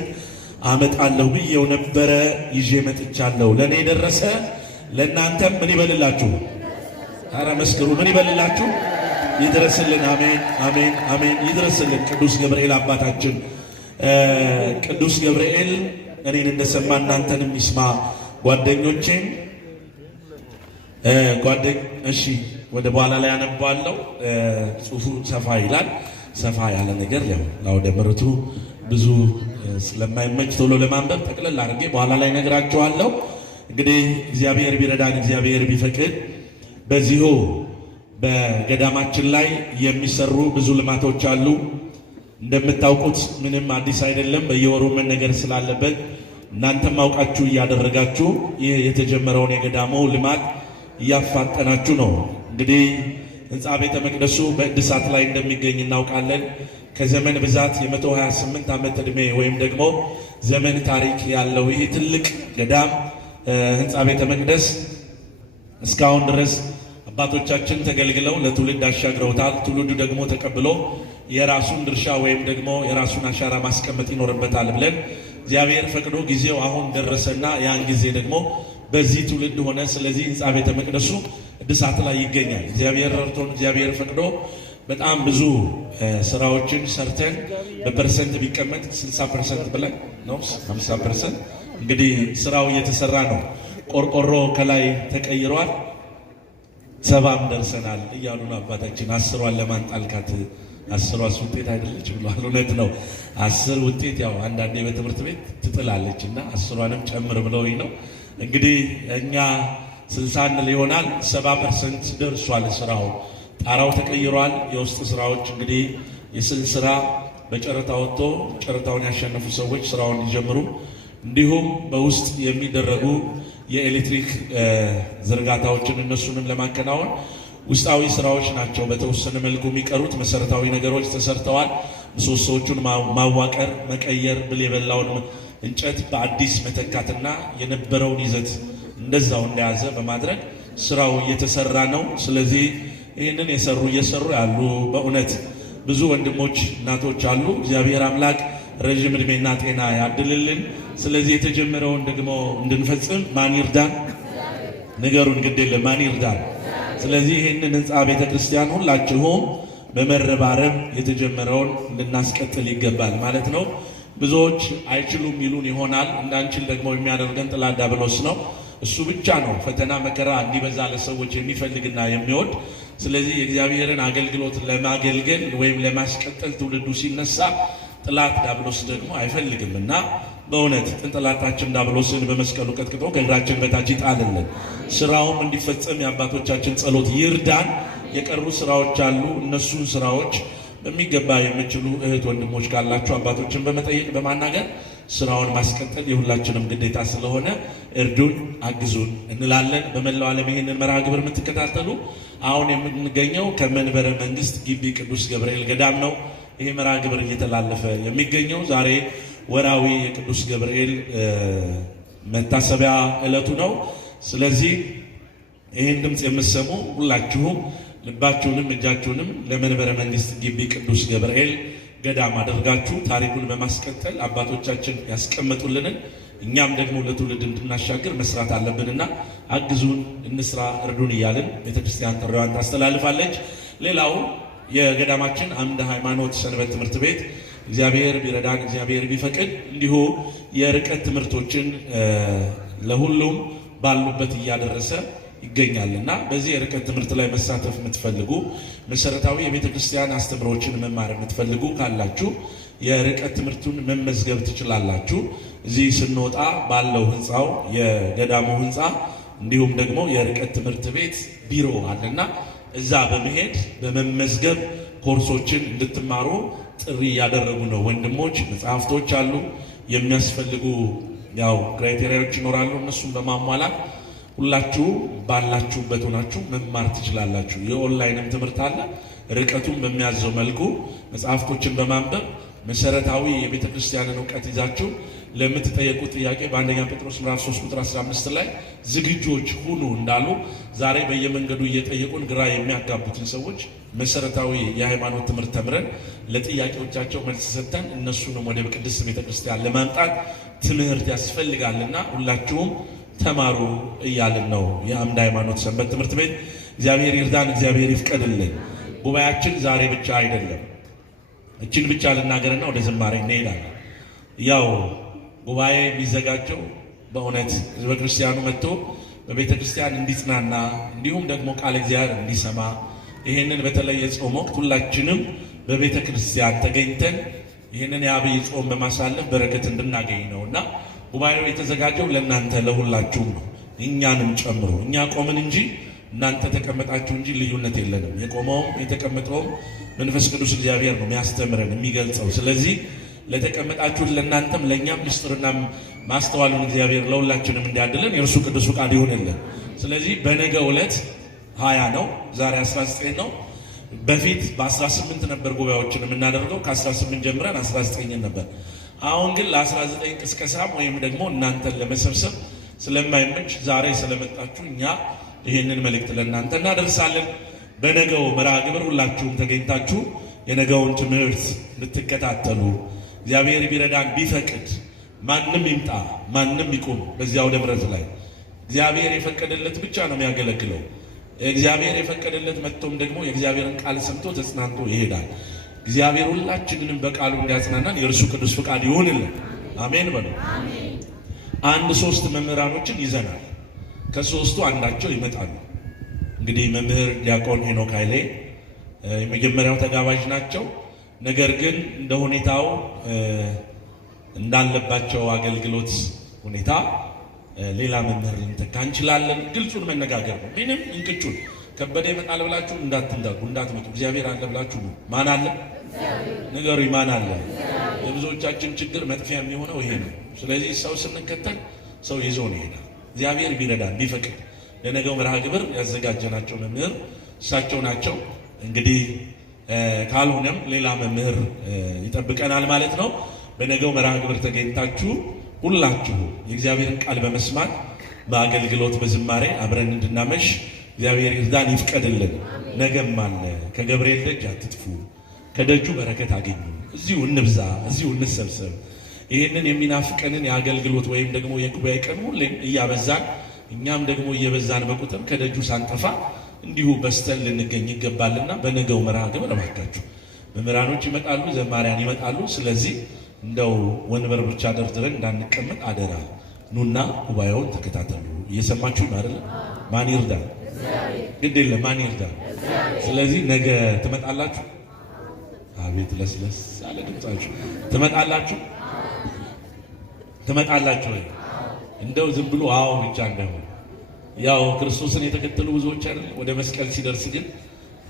አመጣለሁ ብዬው ነበረ፣ ይዤ መጥቻለሁ። ለእኔ ደረሰ፣ ለእናንተም ምን ይበልላችሁ? ኧረ መስክሩ፣ ምን ይበልላችሁ? ይድረስልን። አሜን፣ አሜን፣ አሜን። ይድረስልን። ቅዱስ ገብርኤል አባታችን ቅዱስ ገብርኤል እኔን እንደሰማ እናንተንም ይስማ። ጓደኞቼን እሺ፣ ወደ በኋላ ላይ አነባለሁ። ጽሑፉ ሰፋ ይላል። ሰፋ ያለ ነገር ያው ለአውደ ምሕረቱ ብዙ ስለማይመች ቶሎ ለማንበብ ጠቅለል አድርጌ በኋላ ላይ ነግራችኋለሁ። እንግዲህ እግዚአብሔር ቢረዳን እግዚአብሔር ቢፈቅድ በዚሁ በገዳማችን ላይ የሚሰሩ ብዙ ልማቶች አሉ። እንደምታውቁት ምንም አዲስ አይደለም። በየወሩ መነገር ስላለበት እናንተም አውቃችሁ እያደረጋችሁ ይህ የተጀመረውን የገዳሙ ልማት እያፋጠናችሁ ነው። እንግዲህ ሕንፃ ቤተ መቅደሱ በእድሳት ላይ እንደሚገኝ እናውቃለን። ከዘመን ብዛት የ128 ዓመት ዕድሜ ወይም ደግሞ ዘመን ታሪክ ያለው ይህ ትልቅ ገዳም ሕንፃ ቤተ መቅደስ እስካሁን ድረስ አባቶቻችን ተገልግለው ለትውልድ አሻግረውታል። ትውልዱ ደግሞ ተቀብሎ የራሱን ድርሻ ወይም ደግሞ የራሱን አሻራ ማስቀመጥ ይኖርበታል ብለን እግዚአብሔር ፈቅዶ ጊዜው አሁን ደረሰና ያን ጊዜ ደግሞ በዚህ ትውልድ ሆነ። ስለዚህ ሕንፃ ቤተ መቅደሱ እድሳት ላይ ይገኛል። እግዚአብሔር ረድቶን እግዚአብሔር ፈቅዶ በጣም ብዙ ስራዎችን ሰርተን በፐርሰንት ቢቀመጥ 60% ብለን ነው 50% እንግዲህ ስራው እየተሰራ ነው። ቆርቆሮ ከላይ ተቀይሯል። 70 ደርሰናል እያሉ ነው አባታችን። 10ዋን ለማን ጣልካት? 10ዋስ ውጤት አይደለች ብሏል። እውነት ነው። 10 ውጤት ያው አንዳንዴ በትምህርት ቤት ትጥላለች እና 10ዋንም ጨምር ብለውኝ ነው። እንግዲህ እኛ 60 ይሆናል። 70% ደርሷል ስራው። ጣራው ተቀይሯል። የውስጥ ስራዎች እንግዲህ የስዕል ስራ በጨረታ ወጥቶ ጨረታውን ያሸነፉ ሰዎች ስራውን እንዲጀምሩ፣ እንዲሁም በውስጥ የሚደረጉ የኤሌክትሪክ ዝርጋታዎችን እነሱንም ለማከናወን ውስጣዊ ስራዎች ናቸው በተወሰነ መልኩ የሚቀሩት። መሰረታዊ ነገሮች ተሰርተዋል። ምሰሶዎቹን ማዋቀር፣ መቀየር፣ ብል የበላውን እንጨት በአዲስ መተካትና የነበረውን ይዘት እንደዛው እንደያዘ በማድረግ ስራው እየተሰራ ነው። ስለዚህ ይህንን እየሰሩ ያሉ በእውነት ብዙ ወንድሞች እናቶች አሉ። እግዚአብሔር አምላክ ረዥም ዕድሜና ጤና ያድልልን። ስለዚህ የተጀመረውን ደግሞ እንድንፈጽም ማን ይርዳን? ንገሩን፣ ግድ የለም ማን ይርዳን? ስለዚህ ይህንን ሕንፃ ቤተ ክርስቲያን ሁላችሁም በመረባረብ የተጀመረውን ልናስቀጥል ይገባል ማለት ነው። ብዙዎች አይችሉም ይሉን ይሆናል። እንዳንችል ደግሞ የሚያደርገን ጥላ ዲያብሎስ ነው። እሱ ብቻ ነው ፈተና መከራ እንዲበዛ ለሰዎች የሚፈልግና የሚወድ። ስለዚህ የእግዚአብሔርን አገልግሎት ለማገልገል ወይም ለማስቀጠል ትውልዱ ሲነሳ ጥላት ዲያብሎስ ደግሞ አይፈልግም እና በእውነት ጥንጥላታችን ዲያብሎስን በመስቀሉ ቀጥቅጦ ከእግራችን በታች ይጣልልን። ስራውም እንዲፈጸም የአባቶቻችን ጸሎት ይርዳን። የቀሩ ስራዎች አሉ። እነሱን ስራዎች በሚገባ የምችሉ እህት ወንድሞች ካላችሁ አባቶችን በመጠየቅ በማናገር ስራውን ማስቀጠል የሁላችንም ግዴታ ስለሆነ እርዱን፣ አግዙን እንላለን። በመላው ዓለም ይህንን መርሃ ግብር የምትከታተሉ አሁን የምንገኘው ከመንበረ መንግስት ግቢ ቅዱስ ገብርኤል ገዳም ነው። ይህ መርሃ ግብር እየተላለፈ የሚገኘው ዛሬ ወራዊ የቅዱስ ገብርኤል መታሰቢያ ዕለቱ ነው። ስለዚህ ይህን ድምፅ የምትሰሙ ሁላችሁም ልባችሁንም እጃችሁንም ለመንበረ መንግስት ግቢ ቅዱስ ገብርኤል ገዳም አድርጋችሁ ታሪኩን በማስቀጠል አባቶቻችን ያስቀመጡልንን እኛም ደግሞ ለትውልድ እንድናሻገር መስራት አለብንና አግዙን፣ እንስራ፣ እርዱን እያልን ቤተክርስቲያን ጥሪዋን ታስተላልፋለች። ሌላው የገዳማችን አምደ ሃይማኖት ሰንበት ትምህርት ቤት እግዚአብሔር ቢረዳን እግዚአብሔር ቢፈቅድ እንዲሁ የርቀት ትምህርቶችን ለሁሉም ባሉበት እያደረሰ ይገኛልና በዚህ የርቀት ትምህርት ላይ መሳተፍ የምትፈልጉ መሰረታዊ የቤተ ክርስቲያን አስተምሮችን መማር የምትፈልጉ ካላችሁ የርቀት ትምህርቱን መመዝገብ ትችላላችሁ። እዚህ ስንወጣ ባለው ህንፃው የገዳሙ ህንፃ እንዲሁም ደግሞ የርቀት ትምህርት ቤት ቢሮ አለና እዛ በመሄድ በመመዝገብ ኮርሶችን እንድትማሩ ጥሪ እያደረጉ ነው። ወንድሞች መጽሐፍቶች አሉ፣ የሚያስፈልጉ ያው ክራይቴሪያዎች ይኖራሉ። እነሱን በማሟላት ሁላችሁ ባላችሁበት ሆናችሁ መማር ትችላላችሁ። የኦንላይንም ትምህርት አለ። ርቀቱን በሚያዘው መልኩ መጽሐፍቶችን በማንበብ መሰረታዊ የቤተ ክርስቲያንን እውቀት ይዛችሁ ለምትጠየቁት ጥያቄ በአንደኛ ጴጥሮስ ምዕራፍ 3 ቁጥር 15 ላይ ዝግጆች ሁኑ እንዳሉ ዛሬ በየመንገዱ እየጠየቁን ግራ የሚያጋቡትን ሰዎች መሰረታዊ የሃይማኖት ትምህርት ተምረን ለጥያቄዎቻቸው መልስ ሰጥተን እነሱንም ወደ ቅድስት ቤተ ክርስቲያን ለማምጣት ትምህርት ያስፈልጋልና ሁላችሁም ተማሩ እያልን ነው። የአምድ ሃይማኖት ሰንበት ትምህርት ቤት እግዚአብሔር ይርዳን፣ እግዚአብሔር ይፍቀድልን። ጉባኤያችን ዛሬ ብቻ አይደለም። እችን ብቻ ልናገርና ወደ ዝማሬ እንሄዳለን። ያው ጉባኤ የሚዘጋጀው በእውነት ህዝበ ክርስቲያኑ መጥቶ በቤተ ክርስቲያን እንዲጽናና እንዲሁም ደግሞ ቃል እግዚአብሔር እንዲሰማ ይህንን በተለየ ጾም ወቅት ሁላችንም በቤተ ክርስቲያን ተገኝተን ይህንን የአብይ ጾም በማሳለፍ በረከት እንድናገኝ ነው እና ጉባኤው የተዘጋጀው ለእናንተ ለሁላችሁም ነው፣ እኛንም ጨምሮ። እኛ ቆምን እንጂ እናንተ ተቀመጣችሁ እንጂ ልዩነት የለንም። የቆመውም የተቀመጠውም መንፈስ ቅዱስ እግዚአብሔር ነው የሚያስተምረን የሚገልጸው። ስለዚህ ለተቀመጣችሁን ለእናንተም ለእኛም ምስጢርና ማስተዋሉን እግዚአብሔር ለሁላችንም እንዲያድለን የእርሱ ቅዱስ ፈቃድ ይሆንልን። ስለዚህ በነገ ዕለት 20 ነው፣ ዛሬ 19 ነው። በፊት በ18 ነበር ጉባኤዎችን የምናደርገው። ከ18 ጀምረን 19 ነበር። አሁን ግን ለ19 ቅስቀሳም ወይም ደግሞ እናንተን ለመሰብሰብ ስለማይመች ዛሬ ስለመጣችሁ እኛ ይህንን መልእክት ለእናንተ እናደርሳለን። በነገው መርሃ ግብር ሁላችሁም ተገኝታችሁ የነገውን ትምህርት ልትከታተሉ እግዚአብሔር ቢረዳን ቢፈቅድ ማንም ይምጣ ማንም ይቁም በዚያው ደብረት ላይ እግዚአብሔር የፈቀደለት ብቻ ነው የሚያገለግለው። እግዚአብሔር የፈቀደለት መጥቶም ደግሞ የእግዚአብሔርን ቃል ሰምቶ ተጽናንቶ ይሄዳል። እግዚአብሔር ሁላችንንም በቃሉ እንዲያጽናናን የእርሱ ቅዱስ ፍቃድ ይሁንልን። አሜን በሉ። አንድ 3 መምህራኖችን ይዘናል። ከ3ቱ አንዳቸው ይመጣሉ። እንግዲህ መምህር ዲያቆን ሄኖክ ኃይሌ የመጀመሪያው ተጋባዥ ናቸው። ነገር ግን እንደ ሁኔታው እንዳለባቸው አገልግሎት ሁኔታ ሌላ መምህር ልንተካ እንችላለን። ግልጹን መነጋገር ነው። ምንም እንቅጩን ከበደ ይመጣል ብላችሁ እንዳትመጡ። እግዚአብሔር አለ ብላችሁ ነው። ማን አለ ንገሩ። ማን አለ? የብዙዎቻችን ችግር መጥፊያ የሚሆነው ይሄ ነው። ስለዚህ ሰው ስንከተል ሰው ይዞ ነው ይሄዳል። እግዚአብሔር ቢረዳን ቢፈቅድ ለነገው መርሃ ግብር ያዘጋጀናቸው መምህር እሳቸው ናቸው። እንግዲህ ካልሆነም ሌላ መምህር ይጠብቀናል ማለት ነው። በነገው መርሃ ግብር ተገኝታችሁ ሁላችሁ የእግዚአብሔርን ቃል በመስማት በአገልግሎት በዝማሬ አብረን እንድናመሽ እግዚአብሔር ይርዳን ይፍቀድልን። ነገም አለ። ከገብርኤል ደጅ አትጥፉ፣ ከደጁ በረከት አገኙ። እዚሁ እንብዛ፣ እዚሁ እንሰብሰብ። ይህንን የሚናፍቀንን የአገልግሎት ወይም ደግሞ የጉባኤ ቀን ሁሌም እያበዛን እኛም ደግሞ እየበዛን በቁጥር ከደጁ ሳንጠፋ እንዲሁ በስተን ልንገኝ ይገባልና በነገው መርሃ ግብር እባካችሁ መምህራኖች ይመጣሉ፣ ዘማሪያን ይመጣሉ። ስለዚህ እንደው ወንበር ብቻ ደርድረን እንዳንቀመጥ አደራ። ኑና ጉባኤውን ተከታተሉ። እየሰማችሁ ነው አይደል? ማን ይርዳል? ግድ የለም ማን ይርዳል? ስለዚህ ነገ ትመጣላችሁ። አቤት ለስለስ አለ ድምጻችሁ። ትመጣላችሁ ወይ? እንደው ዝም ብሎ አዎ ብቻ እንዳይሆን። ያው ክርስቶስን የተከተሉ ብዙዎች አይደል? ወደ መስቀል ሲደርስ ግን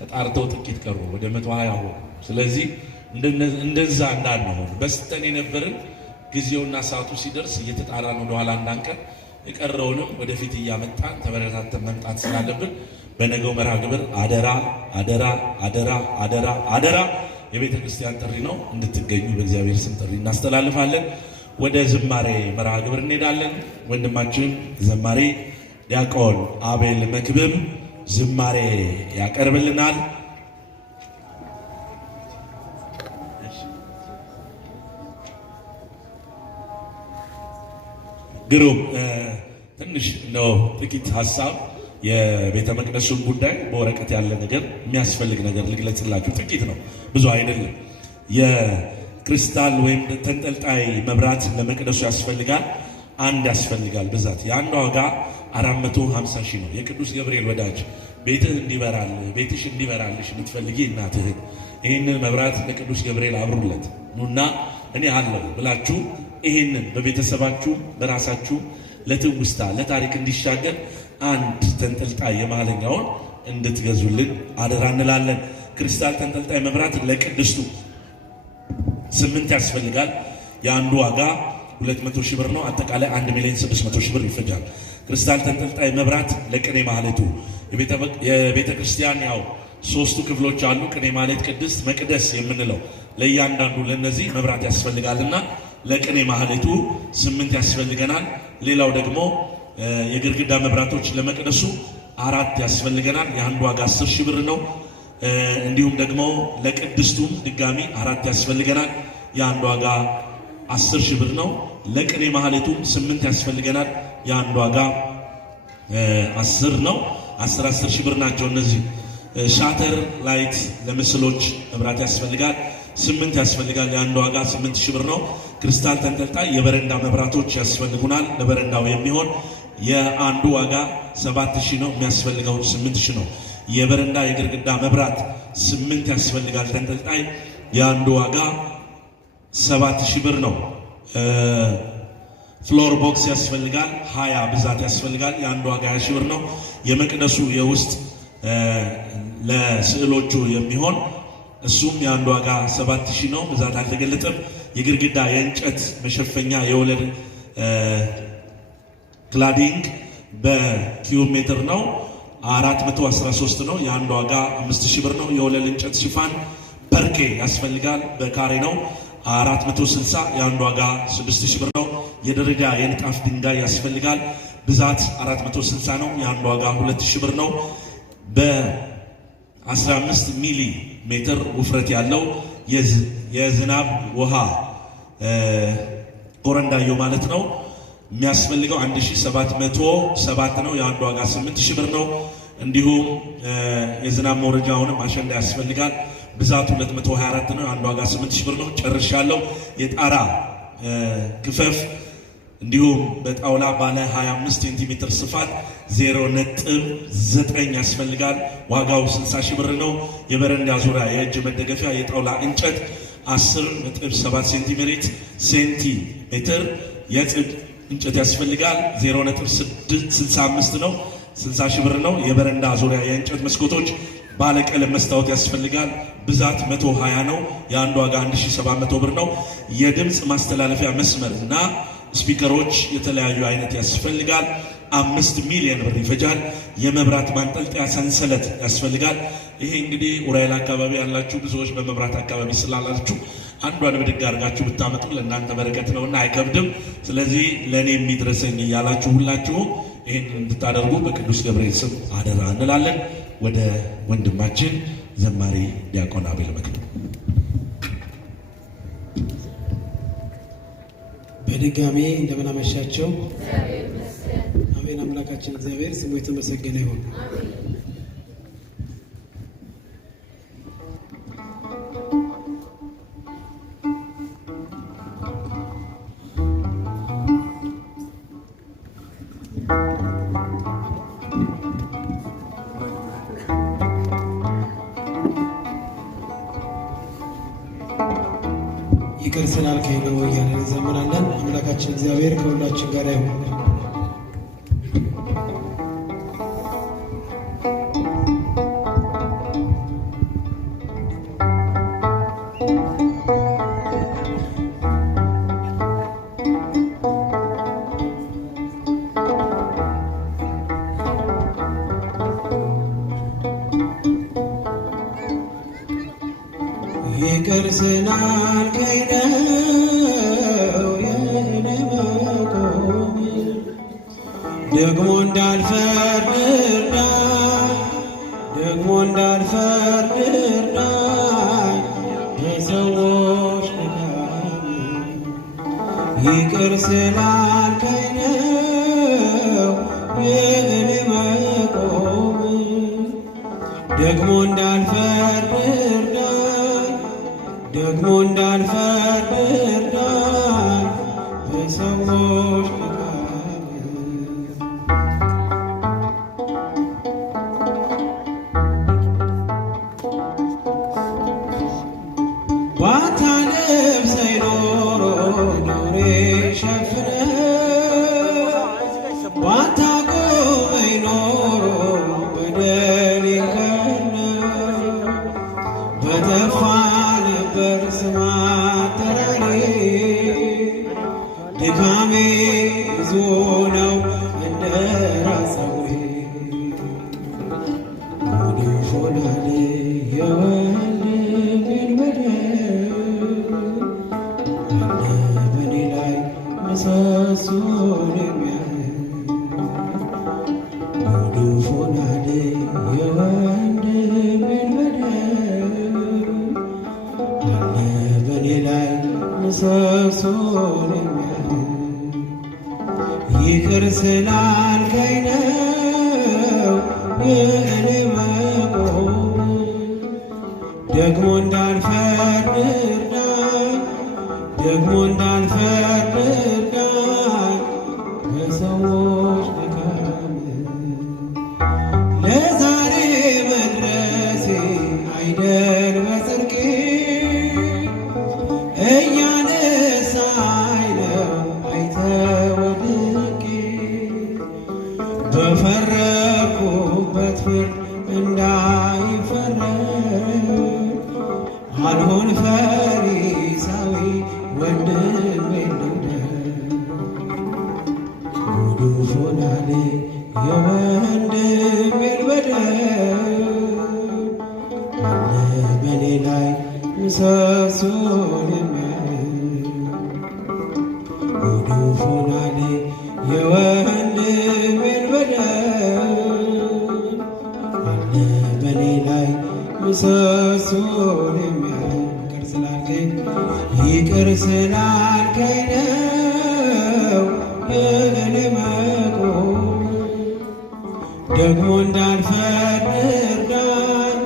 ተጣርተው ጥቂት ቀሩ፣ ወደ 120 ሆኑ። ስለዚህ እንደዛ እንዳንሆን በስተን የነበርን ጊዜውና ሰዓቱ ሲደርስ እየተጣራን ወደኋላ እንዳንቀር የቀረውንም ወደፊት እያመጣን ተበረታተን መምጣት ስላለብን በነገው መርሃ ግብር አደራ አደራ አደራ አደራ አደራ የቤተ ክርስቲያን ጥሪ ነው፣ እንድትገኙ በእግዚአብሔር ስም ጥሪ እናስተላልፋለን። ወደ ዝማሬ መርሃ ግብር እንሄዳለን። ወንድማችን ዘማሪ ዲያቆን አቤል መክብብ ዝማሬ ያቀርብልናል። ግሩም ትንሽ ነው ጥቂት ሀሳብ የቤተ መቅደሱን ጉዳይ በወረቀት ያለ ነገር የሚያስፈልግ ነገር ልግለጽላችሁ። ጥቂት ነው ብዙ አይደለም። የክሪስታል ወይም ተንጠልጣይ መብራት ለመቅደሱ ያስፈልጋል። አንድ ያስፈልጋል ብዛት። የአንድ ዋጋ 450 ሺህ ነው። የቅዱስ ገብርኤል ወዳጅ ቤትህ እንዲበራል ቤትሽ እንዲበራልሽ የምትፈልጊ እናትህን ይህንን መብራት ለቅዱስ ገብርኤል አብሩለት ኑና እኔ አለው ብላችሁ ይህንን በቤተሰባችሁ በራሳችሁ ለትውስታ ለታሪክ እንዲሻገር አንድ ተንጠልጣይ የማለኛውን እንድትገዙልን አደራ እንላለን። ክሪስታል ተንጠልጣይ መብራት ለቅድስቱ 8 ያስፈልጋል። የአንዱ ዋጋ 200 ሺህ ብር ነው። አጠቃላይ 1,600,000 ብር ይፈጃል። ክሪስታል ተንጠልጣይ መብራት ለቅኔ ማህሌቱ የቤተ ክርስቲያን ያው ሶስቱ ክፍሎች አሉ። ቅኔ ማህሌት፣ ቅድስት፣ መቅደስ የምንለው ለእያንዳንዱ ለነዚህ መብራት ያስፈልጋልና ለቅኔ ማህሌቱ 8 ያስፈልገናል። ሌላው ደግሞ የግድግዳ መብራቶች ለመቅደሱ 4 ያስፈልገናል። የአንዱ ዋጋ 10 ሺህ ብር ነው። እንዲሁም ደግሞ ለቅድስቱም ድጋሚ 4 ያስፈልገናል። የአንዱ ዋጋ 10 ሺህ ብር ነው። ለቅኔ ማህሌቱም 8 ያስፈልገናል። የአንዱ ዋጋ 10 ነው። 10 ሺህ ብር ናቸው እነዚህ። ሻተር ላይት ለምስሎች መብራት ያስፈልጋል፣ 8 ያስፈልጋል። የአንዱ ዋጋ 8 ሺህ ብር ነው። ክሪስታል ተንጠልጣይ የበረንዳ መብራቶች ያስፈልጉናል። ለበረንዳው የሚሆን የአንዱ ዋጋ 7 ሺህ ነው። የሚያስፈልገው 8 ሺህ ነው። የበረንዳ የግድግዳ መብራት 8 ያስፈልጋል። ተንጠልጣይ የአንዱ ዋጋ 7 ሺህ ብር ነው። ፍሎር ቦክስ ያስፈልጋል፣ 20 ብዛት ያስፈልጋል። የአንዱ ዋጋ 20 ሺህ ብር ነው። የመቅደሱ የውስጥ ለስዕሎቹ የሚሆን እሱም የአንዱ ዋጋ 7 ሺህ ነው። ብዛት አልተገለጠም። የግድግዳ የእንጨት መሸፈኛ የወለል ክላዲንግ በኪዩብ ሜትር ነው 413 ነው። የአንዱ ዋጋ 5000 ብር ነው። የወለል እንጨት ሽፋን ፐርኬ ያስፈልጋል፣ በካሬ ነው 460። የአንዱ ዋጋ 6000 ብር ነው። የደረጃ የንጣፍ ድንጋይ ያስፈልጋል፣ ብዛት 460 ነው። የአንዱ ዋጋ 2000 ብር ነው። በ15 ሚሊ ሜትር ውፍረት ያለው የዝናብ ውሃ ኮረንዳዮ ማለት ነው የሚያስፈልገው 1707 ነው። የአንዱ ዋጋ 8000 ብር ነው። እንዲሁም የዝናብ መውረጃውንም አሸንዳ ያስፈልጋል፣ ብዛቱ 224 ነው። የአንዱ ዋጋ 8000 ብር ነው። ጨርሻለሁ። የጣራ ክፈፍ እንዲሁም በጣውላ ባለ 25 ሴንቲሜትር ስፋት 0.9 ያስፈልጋል። ዋጋው 60 ሺህ ብር ነው። የበረንዳ ዙሪያ የእጅ መደገፊያ የጣውላ እንጨት 10.7 ሴንቲሜትር የጽድ እንጨት ያስፈልጋል። 0.65 ነው። 60 ሺህ ብር ነው። የበረንዳ ዙሪያ የእንጨት መስኮቶች ባለቀለም መስታወት ያስፈልጋል። ብዛት 120 ነው። የአንዱ ዋጋ 1700 ብር ነው። የድምፅ ማስተላለፊያ መስመር እና ስፒከሮች የተለያዩ አይነት ያስፈልጋል። 5 ሚሊዮን ብር ይፈጃል። የመብራት ማንጠልጠያ ሰንሰለት ያስፈልጋል። ይሄ እንግዲህ ኡራኤል አካባቢ ያላችሁ ብዙዎች በመብራት አካባቢ ስላላችሁ አንዷን ብድግ አድርጋችሁ ብታመጡ ለእናንተ በረከት ነውና አይከብድም። ስለዚህ ለእኔ የሚድረሰኝ እያላችሁ ሁላችሁ ይህን እንድታደርጉ በቅዱስ ገብርኤል ስም አደራ እንላለን። ወደ ወንድማችን ዘማሪ ዲያቆን አቤል መክብብ በድጋሚ እንደምን አመሻችሁ። አሜን። አምላካችን እግዚአብሔር ስሙ የተመሰገነ ይሁን። ይቅር ስላልከኝ ነው እያለን እንዘምራለን። አምላካችን እግዚአብሔር ከሁላችን ጋር ይሁን። ይቅር ስላልከኝ ነው የኔ መቆም፣ ደግሞ እንዳልፈርድ እርዳኝ፣ ደግሞ እንዳልፈርድ እርዳኝ በሰዎች ድካም። ይቅር ስላልከኝ ነው የኔ መቆም፣ ደግሞ እንዳልፈርድ እርዳኝ፣ ደግሞ እንዳልፈርድ እርዳኝ በሰዎች ድካም። ባታለብሰኝ ኖሮ ኖሬ ሸፍነህ፣ ባታቆመኝ ኖሮ በደሌን ከድነህ፣ በጠፋ ነበር ስም አጠራሬ። ድካሜ ብዙ ነው እንደ ራስ ፀጉሬ፣ ጉድፍ ሆናል ምሰሶን የሚያህል ጉዱፍ ሆናል የወንድሜን በደል አለ በኔ ላይ ምሰሶን የሚያህል ይቅር ስላልከኝ ነው የእኔ መቆም ደግሞ እንዳልፈርድ እርዳኝ ደግሞ እንዳልፈርድ እርዳኝ በሰዎች ድካም ለዛሬ መድረሴ አይደል በጽድቄ እያነሳኝ ነው አይተህ ወድቄ በፈረድኩበት ፍርድ እንዳይፈረድ አልሆን ፈሪሳዊ ወንድሜን ልውደድ ጉዱፍ ሆናል የወንድሜን በደል አለ በኔ ላይ ምሰሶን የሚያህል ጉዱፍ ሆናል የወንድሜን በደል አለ በኔ ላይ ምሰሶን የሚያህል ይቅር ስላልከኝ ነው የእኔ መቆም ደግሞ እንዳልፈርድ እርዳኝ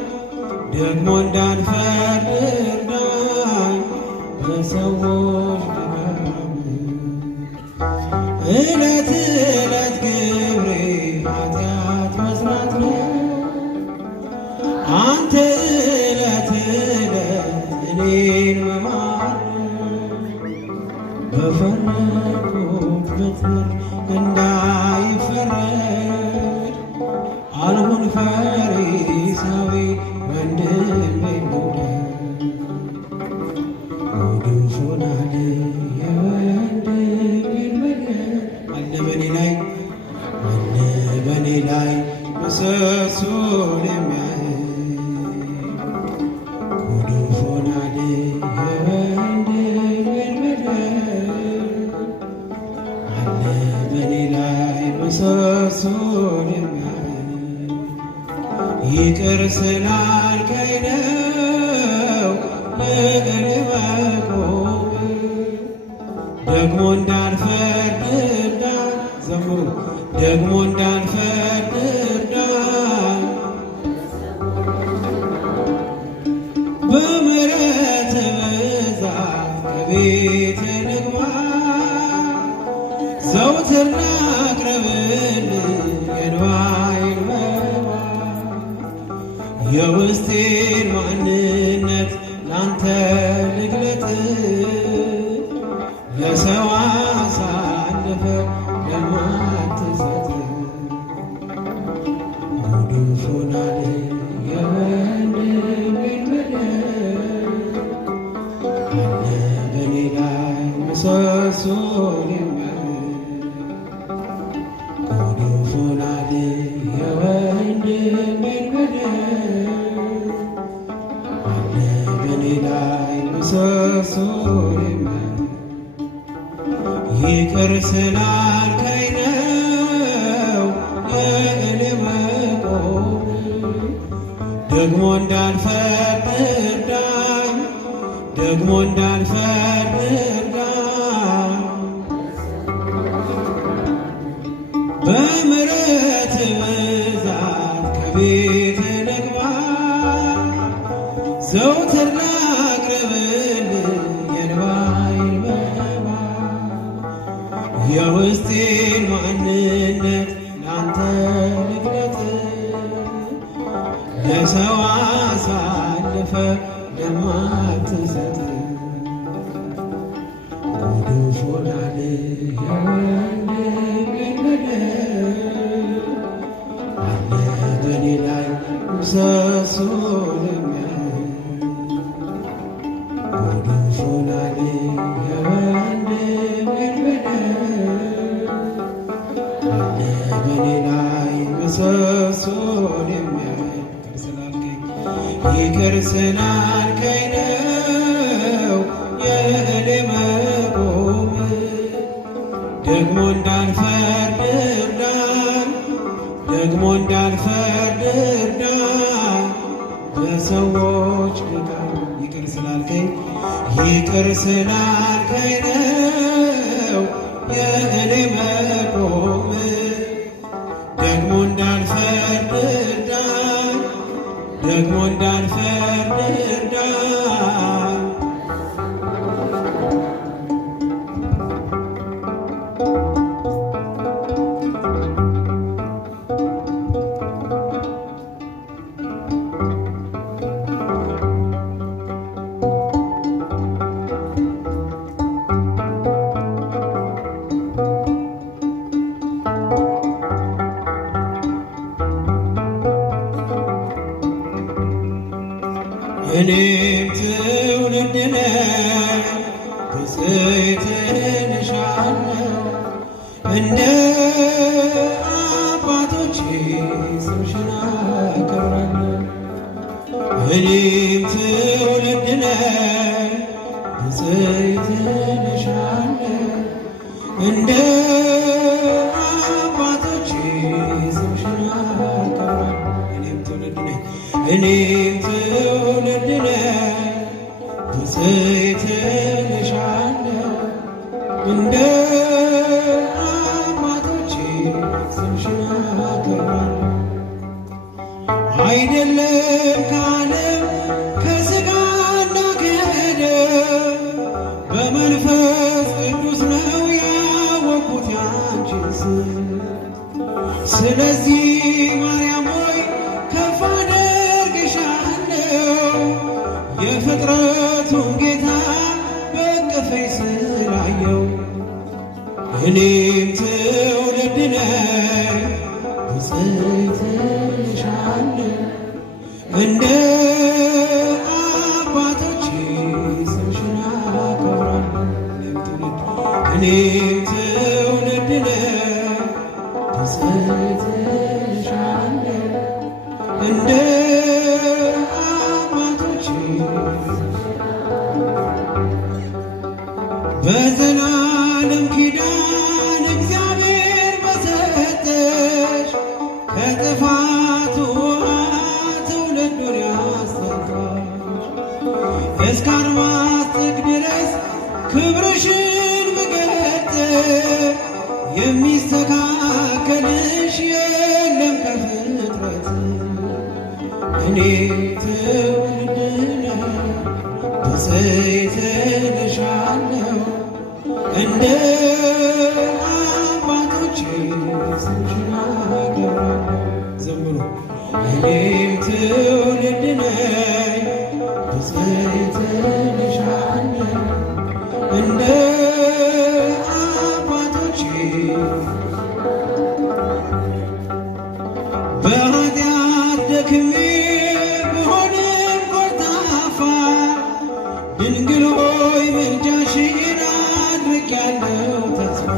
ደግሞ እንዳልፈርድ እርዳኝ በሰዎች ድካም ዕለት ዕለት ግብሬ ኃጢአት መስራት ነው አንተ ዕለት ዕለት እኔን መማር በፈረድኩበት እንዳይፈረድ አልሁን ፈሪሳዊ ወንድሜን ልውደድ ጉዱፍ ሆናል የወንድሜን በደል አለ በኔ ላይ ምሰሶን የሚያህል ጉዱፍ ሆናል የወንድሜን በደል አለ በኔ ላይ ምሰሶን የሚያህል ይቅር ስላልከኝ ነው የእኔ መቆም ደግሞ እንዳልፈርድ እርዳኝ ዘምሩ ደግሞ እንዳልፈርድ እርዳኝ በምሕረት ብዛት ከቤት ልግባ ዘወትር ላቅርብልህ የእንባዬን መባ የውስጤን ማንነት ላንተ ልግለጥ ለሰው አሳልፈ ለማትሰጥ ጉዱፍ ሆናል የወንድሜን በደል አለ በኔ ላይ ምሰሶን የሚያህል ጉዱፍ ሆናል የወንድሜን በደል አለ በኔ ላይ ምሰሶን የሚያህል ይቅር ስላልከኝ ነው የእኔ መቆም ደግሞ እንዳልፈርድ እርዳኝ ደግሞ እንዳልፈርድ እርዳኝ በምሕረት ብዛት ከቤት ልግባ ዘወትር ላቅርብልህ የእንባዬን መባ የውስጤን ማንነት ላንተ ልግለጥ ለሰው አሳልፈ ለማትሰጥ ጉዱፍ ሆናል የወንድሜን በደል አለ በኔ ላይ ምሰሶን የሚያህል ጉዱፍ ሆናል የወንድሜን በደል አለ በኔ ላይ ምሰሶን የሚያህል ይቅር ስላልከኝ ነው የእኔ መቆም ደግሞ እንዳልፈርድ እርዳን፣ ደግሞ እንዳልፈርድ እርዳን። በሰዎች ቅጣት ይቅር ስላልከኝ ነው የእኔ መቆም። ደግሞ እንዳልፈርድ እርዳን፣ ደግሞ እንዳልፈርድ እርዳን። እኔም ትውልድ ነኝ ብፅዕት እልሻለሁ፣ እንደ አባቶቼ ስምሽን አከብራለሁ። እኔም ትውልድ ነኝ ብፅዕት እልሻለሁ፣ እንደ አባቶቼ ስምሽን አከብራለሁ። እኔም ትውልድ ነኝ ብፅዕት እልሻለሁ፣ እንደ አባቶቼ ስምሽን አከብራለሁ። አይደለም ከዓለም ከሥጋና ከደም በመንፈስ ቅዱስ ነው ያወቅሁት ያንቺን ስም። ስለዚህ ማርያም ሆይ ከፍ አደርግሻለሁ፣ የፍጥረቱን ጌታ በእቅፍሽ ስላየው። እኔም ትውልድ ነኝ ብፅዕት እልሻለሁ፣ እንደ አባቶቼ ስምሽን አከብራለሁ። እኔም ትውልድ ነኝ ብፅዕት እልሻለሁ፣ እንደ አባቶቼ በዘላለም ኪዳን እግዚአብሔር በሰጠሽ ከጥፋቱ ውኃ ትውልዱን ያስጠጋሽ እስከ አድማስ ጥግ ድረስ ክብርሽን ብገልጥ የሚስተካከልሽ የለም ከፍጥረት። እኔም ትውልድ ነኝ ብፅዕት እልሻለሁ፣ እንደ አባቶቼ ስምሽን አከብራለሁ። ዘምሩ። እኔም ትውልድ ነኝ ብፅዕት እልሻለሁ፣ እንደ አባቶቼ በኃጢአት ደክሜ ብሆንም ኮልታፋ ድንግል ሆይ ምልጃሽን አድርጌያለሁ ተስፋ።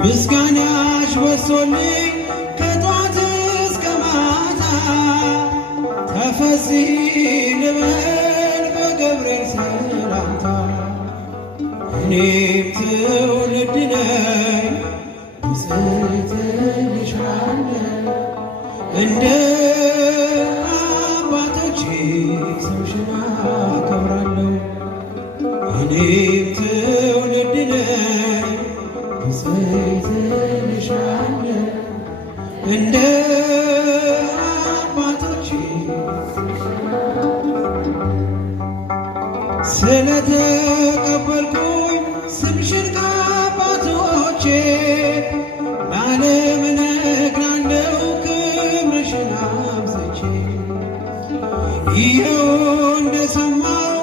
ምስጋናሽ በዝቶልኝ ከጧት እስከ ማታ ተፈሥሒ ልበል በገብርኤል ሰላምታ። እኔም ትውልድ ነኝ ብፅዕት እልሻለሁ፣ እንደ አባቶቼ ስምሽን አከብራለሁ። እኔም ትውልድ ነኝ ብፅዕት እልሻለሁ፣ እንደ አባቶቼ ስለተቀበልኩኝ ስምሽን ከአባቶቼ ለዓለም እነግራለሁ ክብርሽን አብዝቼ። ይኸው እንደሰማሁ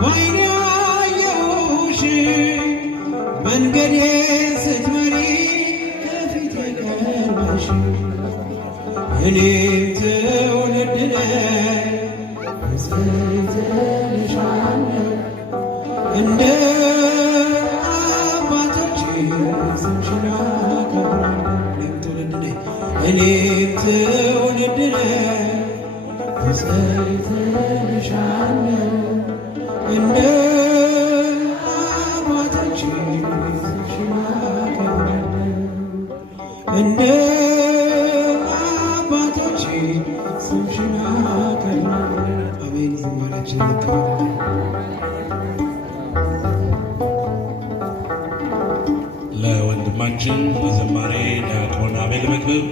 በዓይኔ አየሁሽ መንገዴን ስትመሪ ከፊቴ ቀርበሽ። እኔም ትውልድ ነኝ ብፅዕት እልሻለሁ፣ እንደ አባቶቼ ስምሽን አከብራለሁ። እኔም ትውልድ ነኝ ብፅዕት እልሻለሁ፣ እንደ አባቶቼ ስምሽን ወንድማችን በዝማሬ ዲያቆን አቤል መክብብ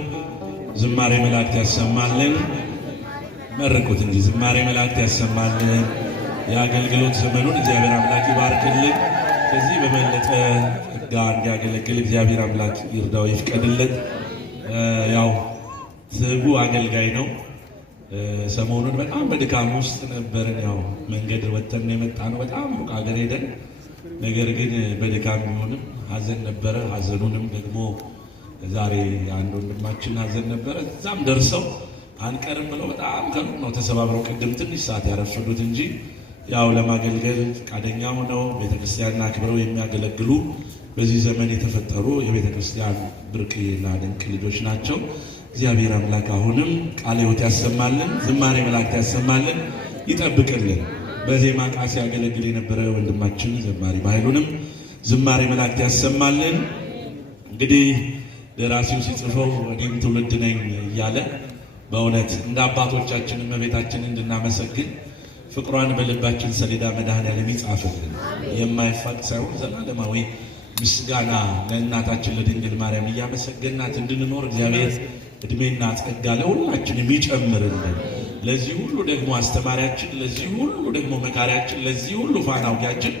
ዝማሬ መላእክት ያሰማልን። መርቁት እንጂ ዝማሬ መላእክት ያሰማልን። የአገልግሎት ዘመኑን እግዚአብሔር አምላክ ይባርክልን። ከዚህ በበለጠ ጋር እንዲያገለግል እግዚአብሔር አምላክ ይርዳው ይፍቀድለት። ያው ትጉ አገልጋይ ነው። ሰሞኑን በጣም በድካም ውስጥ ነበርን። ያው መንገድ ወጥተን የመጣ ነው፣ በጣም ሩቅ ሀገር ሄደን፣ ነገር ግን በድካም ቢሆንም ሀዘን ነበረ። ሀዘኑንም ደግሞ ዛሬ አንድ ወንድማችን ሀዘን ነበረ። እዛም ደርሰው አንቀርም ብለው በጣም ከሩቅ ነው ተሰባብረው ቅድም ትንሽ ሰዓት ያረፈዱት እንጂ ያው ለማገልገል ፈቃደኛ ሆነው ቤተክርስቲያንን አክብረው የሚያገለግሉ በዚህ ዘመን የተፈጠሩ የቤተክርስቲያን ብርቅና ድንቅ ልጆች ናቸው። እግዚአብሔር አምላክ አሁንም ቃለ ሕይወት ያሰማልን፣ ዝማሬ መላእክት ያሰማልን፣ ይጠብቅልን። በዜማ ቃል ሲያገለግል የነበረ ወንድማችን ዘማሪ ባይሉንም ዝማሬ መላእክት ያሰማልን። እንግዲህ ደራሲው ሲጽፈው እኔም ትውልድ ነኝ እያለ በእውነት እንደ አባቶቻችን እመቤታችንን እንድናመሰግን ፍቅሯን በልባችን ሰሌዳ መድኃኔዓለም ይጻፍልን። የማይፋቅ ሳይሆን ዘላለማዊ ምስጋና ለእናታችን ለድንግል ማርያም እያመሰገናት እንድንኖር እግዚአብሔር እድሜና ጸጋ ለሁላችን የሚጨምርልን። ለዚህ ሁሉ ደግሞ አስተማሪያችን፣ ለዚህ ሁሉ ደግሞ መካሪያችን፣ ለዚህ ሁሉ ፋና ወጊያችን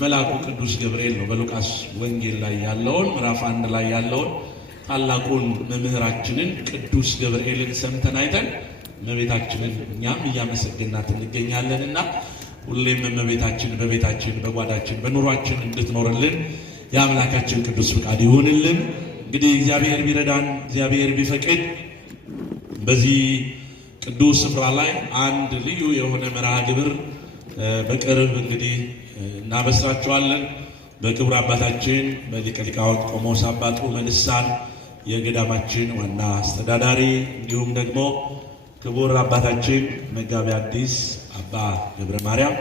መልአኩ ቅዱስ ገብርኤል ነው። በሉቃስ ወንጌል ላይ ያለውን ምዕራፍ 1 ላይ ያለውን ታላቁን መምህራችንን ቅዱስ ገብርኤልን ሰምተን አይተን እመቤታችንን እኛም እያመሰገናት እንገኛለንና ሁሌም እመቤታችን በቤታችን በጓዳችን በኑሯችን እንድትኖርልን የአምላካችን ቅዱስ ፍቃድ ይሁንልን። እንግዲህ እግዚአብሔር ቢረዳን እግዚአብሔር ቢፈቅድ በዚህ ቅዱስ ስፍራ ላይ አንድ ልዩ የሆነ መርሃ ግብር በቅርብ እንግዲህ እናበስራቸዋለን። በክቡር አባታችን በሊቀ ሊቃውንት ቆሞስ አባ ጡመ ልሳን የገዳማችን ዋና አስተዳዳሪ እንዲሁም ደግሞ ክቡር አባታችን መጋቤ ሐዲስ አባ ገብረ ማርያም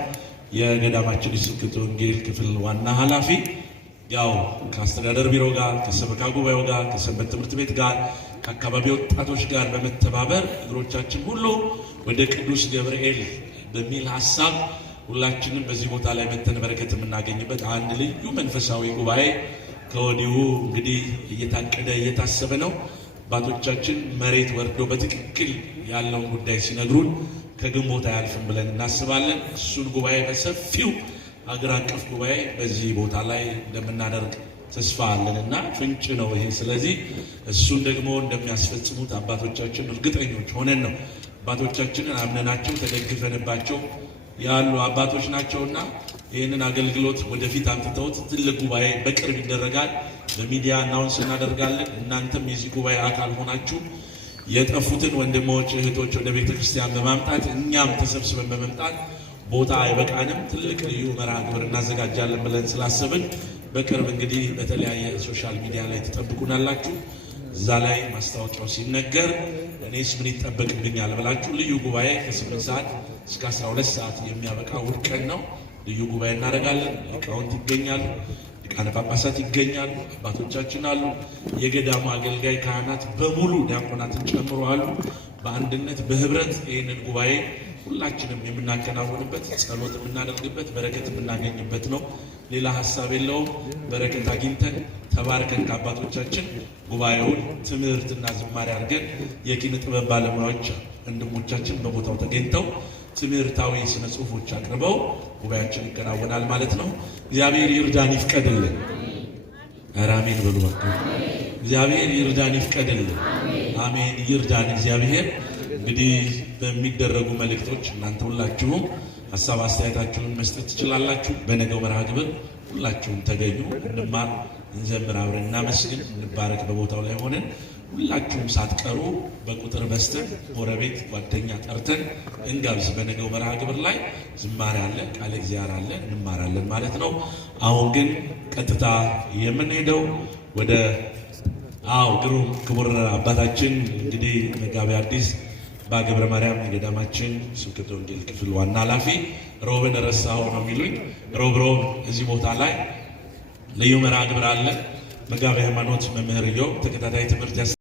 የገዳማችን የስብከተ ወንጌል ክፍል ዋና ኃላፊ ያው ከአስተዳደር ቢሮ ጋር ከሰበካ ጉባኤው ጋር ከሰንበት ትምህርት ቤት ጋር ከአካባቢ ወጣቶች ጋር በመተባበር እግሮቻችን ሁሉ ወደ ቅዱስ ገብርኤል በሚል ሀሳብ ሁላችንም በዚህ ቦታ ላይ መተን በረከት የምናገኝበት አንድ ልዩ መንፈሳዊ ጉባኤ ከወዲሁ እንግዲህ እየታቀደ እየታሰበ ነው። አባቶቻችን መሬት ወርዶ በትክክል ያለውን ጉዳይ ሲነግሩን ከግንቦት አያልፍም ብለን እናስባለን። እሱን ጉባኤ በሰፊው ሀገር አቀፍ ጉባኤ በዚህ ቦታ ላይ እንደምናደርግ ተስፋ አለንና ፍንጭ ነው ይሄ። ስለዚህ እሱን ደግሞ እንደሚያስፈጽሙት አባቶቻችን እርግጠኞች ሆነን ነው። አባቶቻችንን አምነናቸው ተደግፈንባቸው ያሉ አባቶች ናቸውና ይህንን አገልግሎት ወደፊት አምጥተውት ትልቅ ጉባኤ በቅርብ ይደረጋል። በሚዲያ አናውንስ እናደርጋለን። እናንተም የዚህ ጉባኤ አካል ሆናችሁ የጠፉትን ወንድሞች እህቶች ወደ ቤተ ክርስቲያን በማምጣት እኛም ተሰብስበን በመምጣት ቦታ አይበቃንም፣ ትልቅ ልዩ መርሃ ግብር እናዘጋጃለን ብለን ስላሰብን በቅርብ እንግዲህ በተለያየ ሶሻል ሚዲያ ላይ ትጠብቁናላችሁ። እዛ ላይ ማስታወቂያው ሲነገር እኔስ ምን ይጠበቅብኛል ብላችሁ ልዩ ጉባኤ ከ8 ሰዓት እስከ 12 ሰዓት የሚያበቃ እሑድ ቀን ነው። ልዩ ጉባኤ እናደርጋለን። ሊቃውንት ይገኛሉ፣ ሊቃነ ጳጳሳት ይገኛሉ፣ አባቶቻችን አሉ፣ የገዳሙ አገልጋይ ካህናት በሙሉ ዲያቆናትን ጨምሮ አሉ። በአንድነት በህብረት ይህንን ጉባኤ ሁላችንም የምናከናውንበት ጸሎት የምናደርግበት በረከት የምናገኝበት ነው። ሌላ ሀሳብ የለውም። በረከት አግኝተን ተባርከን ከአባቶቻችን ጉባኤውን ትምህርትና ዝማሬ አድርገን የኪነ ጥበብ ባለሙያዎች ወንድሞቻችን በቦታው ተገኝተው ትምህርታዊ ስነ ጽሁፎች አቅርበው ጉባኤያችን ይከናወናል ማለት ነው። እግዚአብሔር ይርዳን ይፍቀድልን። አሜን በሉ። እግዚአብሔር ይርዳን ይፍቀድልን። አሜን ይርዳን እግዚአብሔር። እንግዲህ በሚደረጉ መልእክቶች እናንተ ሁላችሁም ሀሳብ አስተያየታችሁን መስጠት ትችላላችሁ። በነገው መርሃ ግብር ሁላችሁም ተገኙ፣ እንማር፣ እንዘምር፣ አብረን እናመስግን፣ እንባረክ። በቦታው ላይ ሆነን ሁላችሁም ሳትቀሩ በቁጥር በስተን ጎረቤት ጓደኛ ጠርተን እንጋብዝ። በነገው መርሃ ግብር ላይ ዝማሬ አለ፣ ቃለ እግዚአብሔር አለ፣ እንማራለን ማለት ነው። አሁን ግን ቀጥታ የምንሄደው ወደ ግሩም ክቡር አባታችን እንግዲህ መጋቤ ሐዲስ አባ ገብረ ማርያም የገዳማችን ስብከተ ወንጌል ክፍል ዋና ኃላፊ ሮብን ረሳኸው ነው የሚሉኝ። ሮብ እዚህ ቦታ ላይ ልዩ መርሃ ግብር አለ። መጋቤ ሃይማኖት መምህር ተከታታይ ትምህርት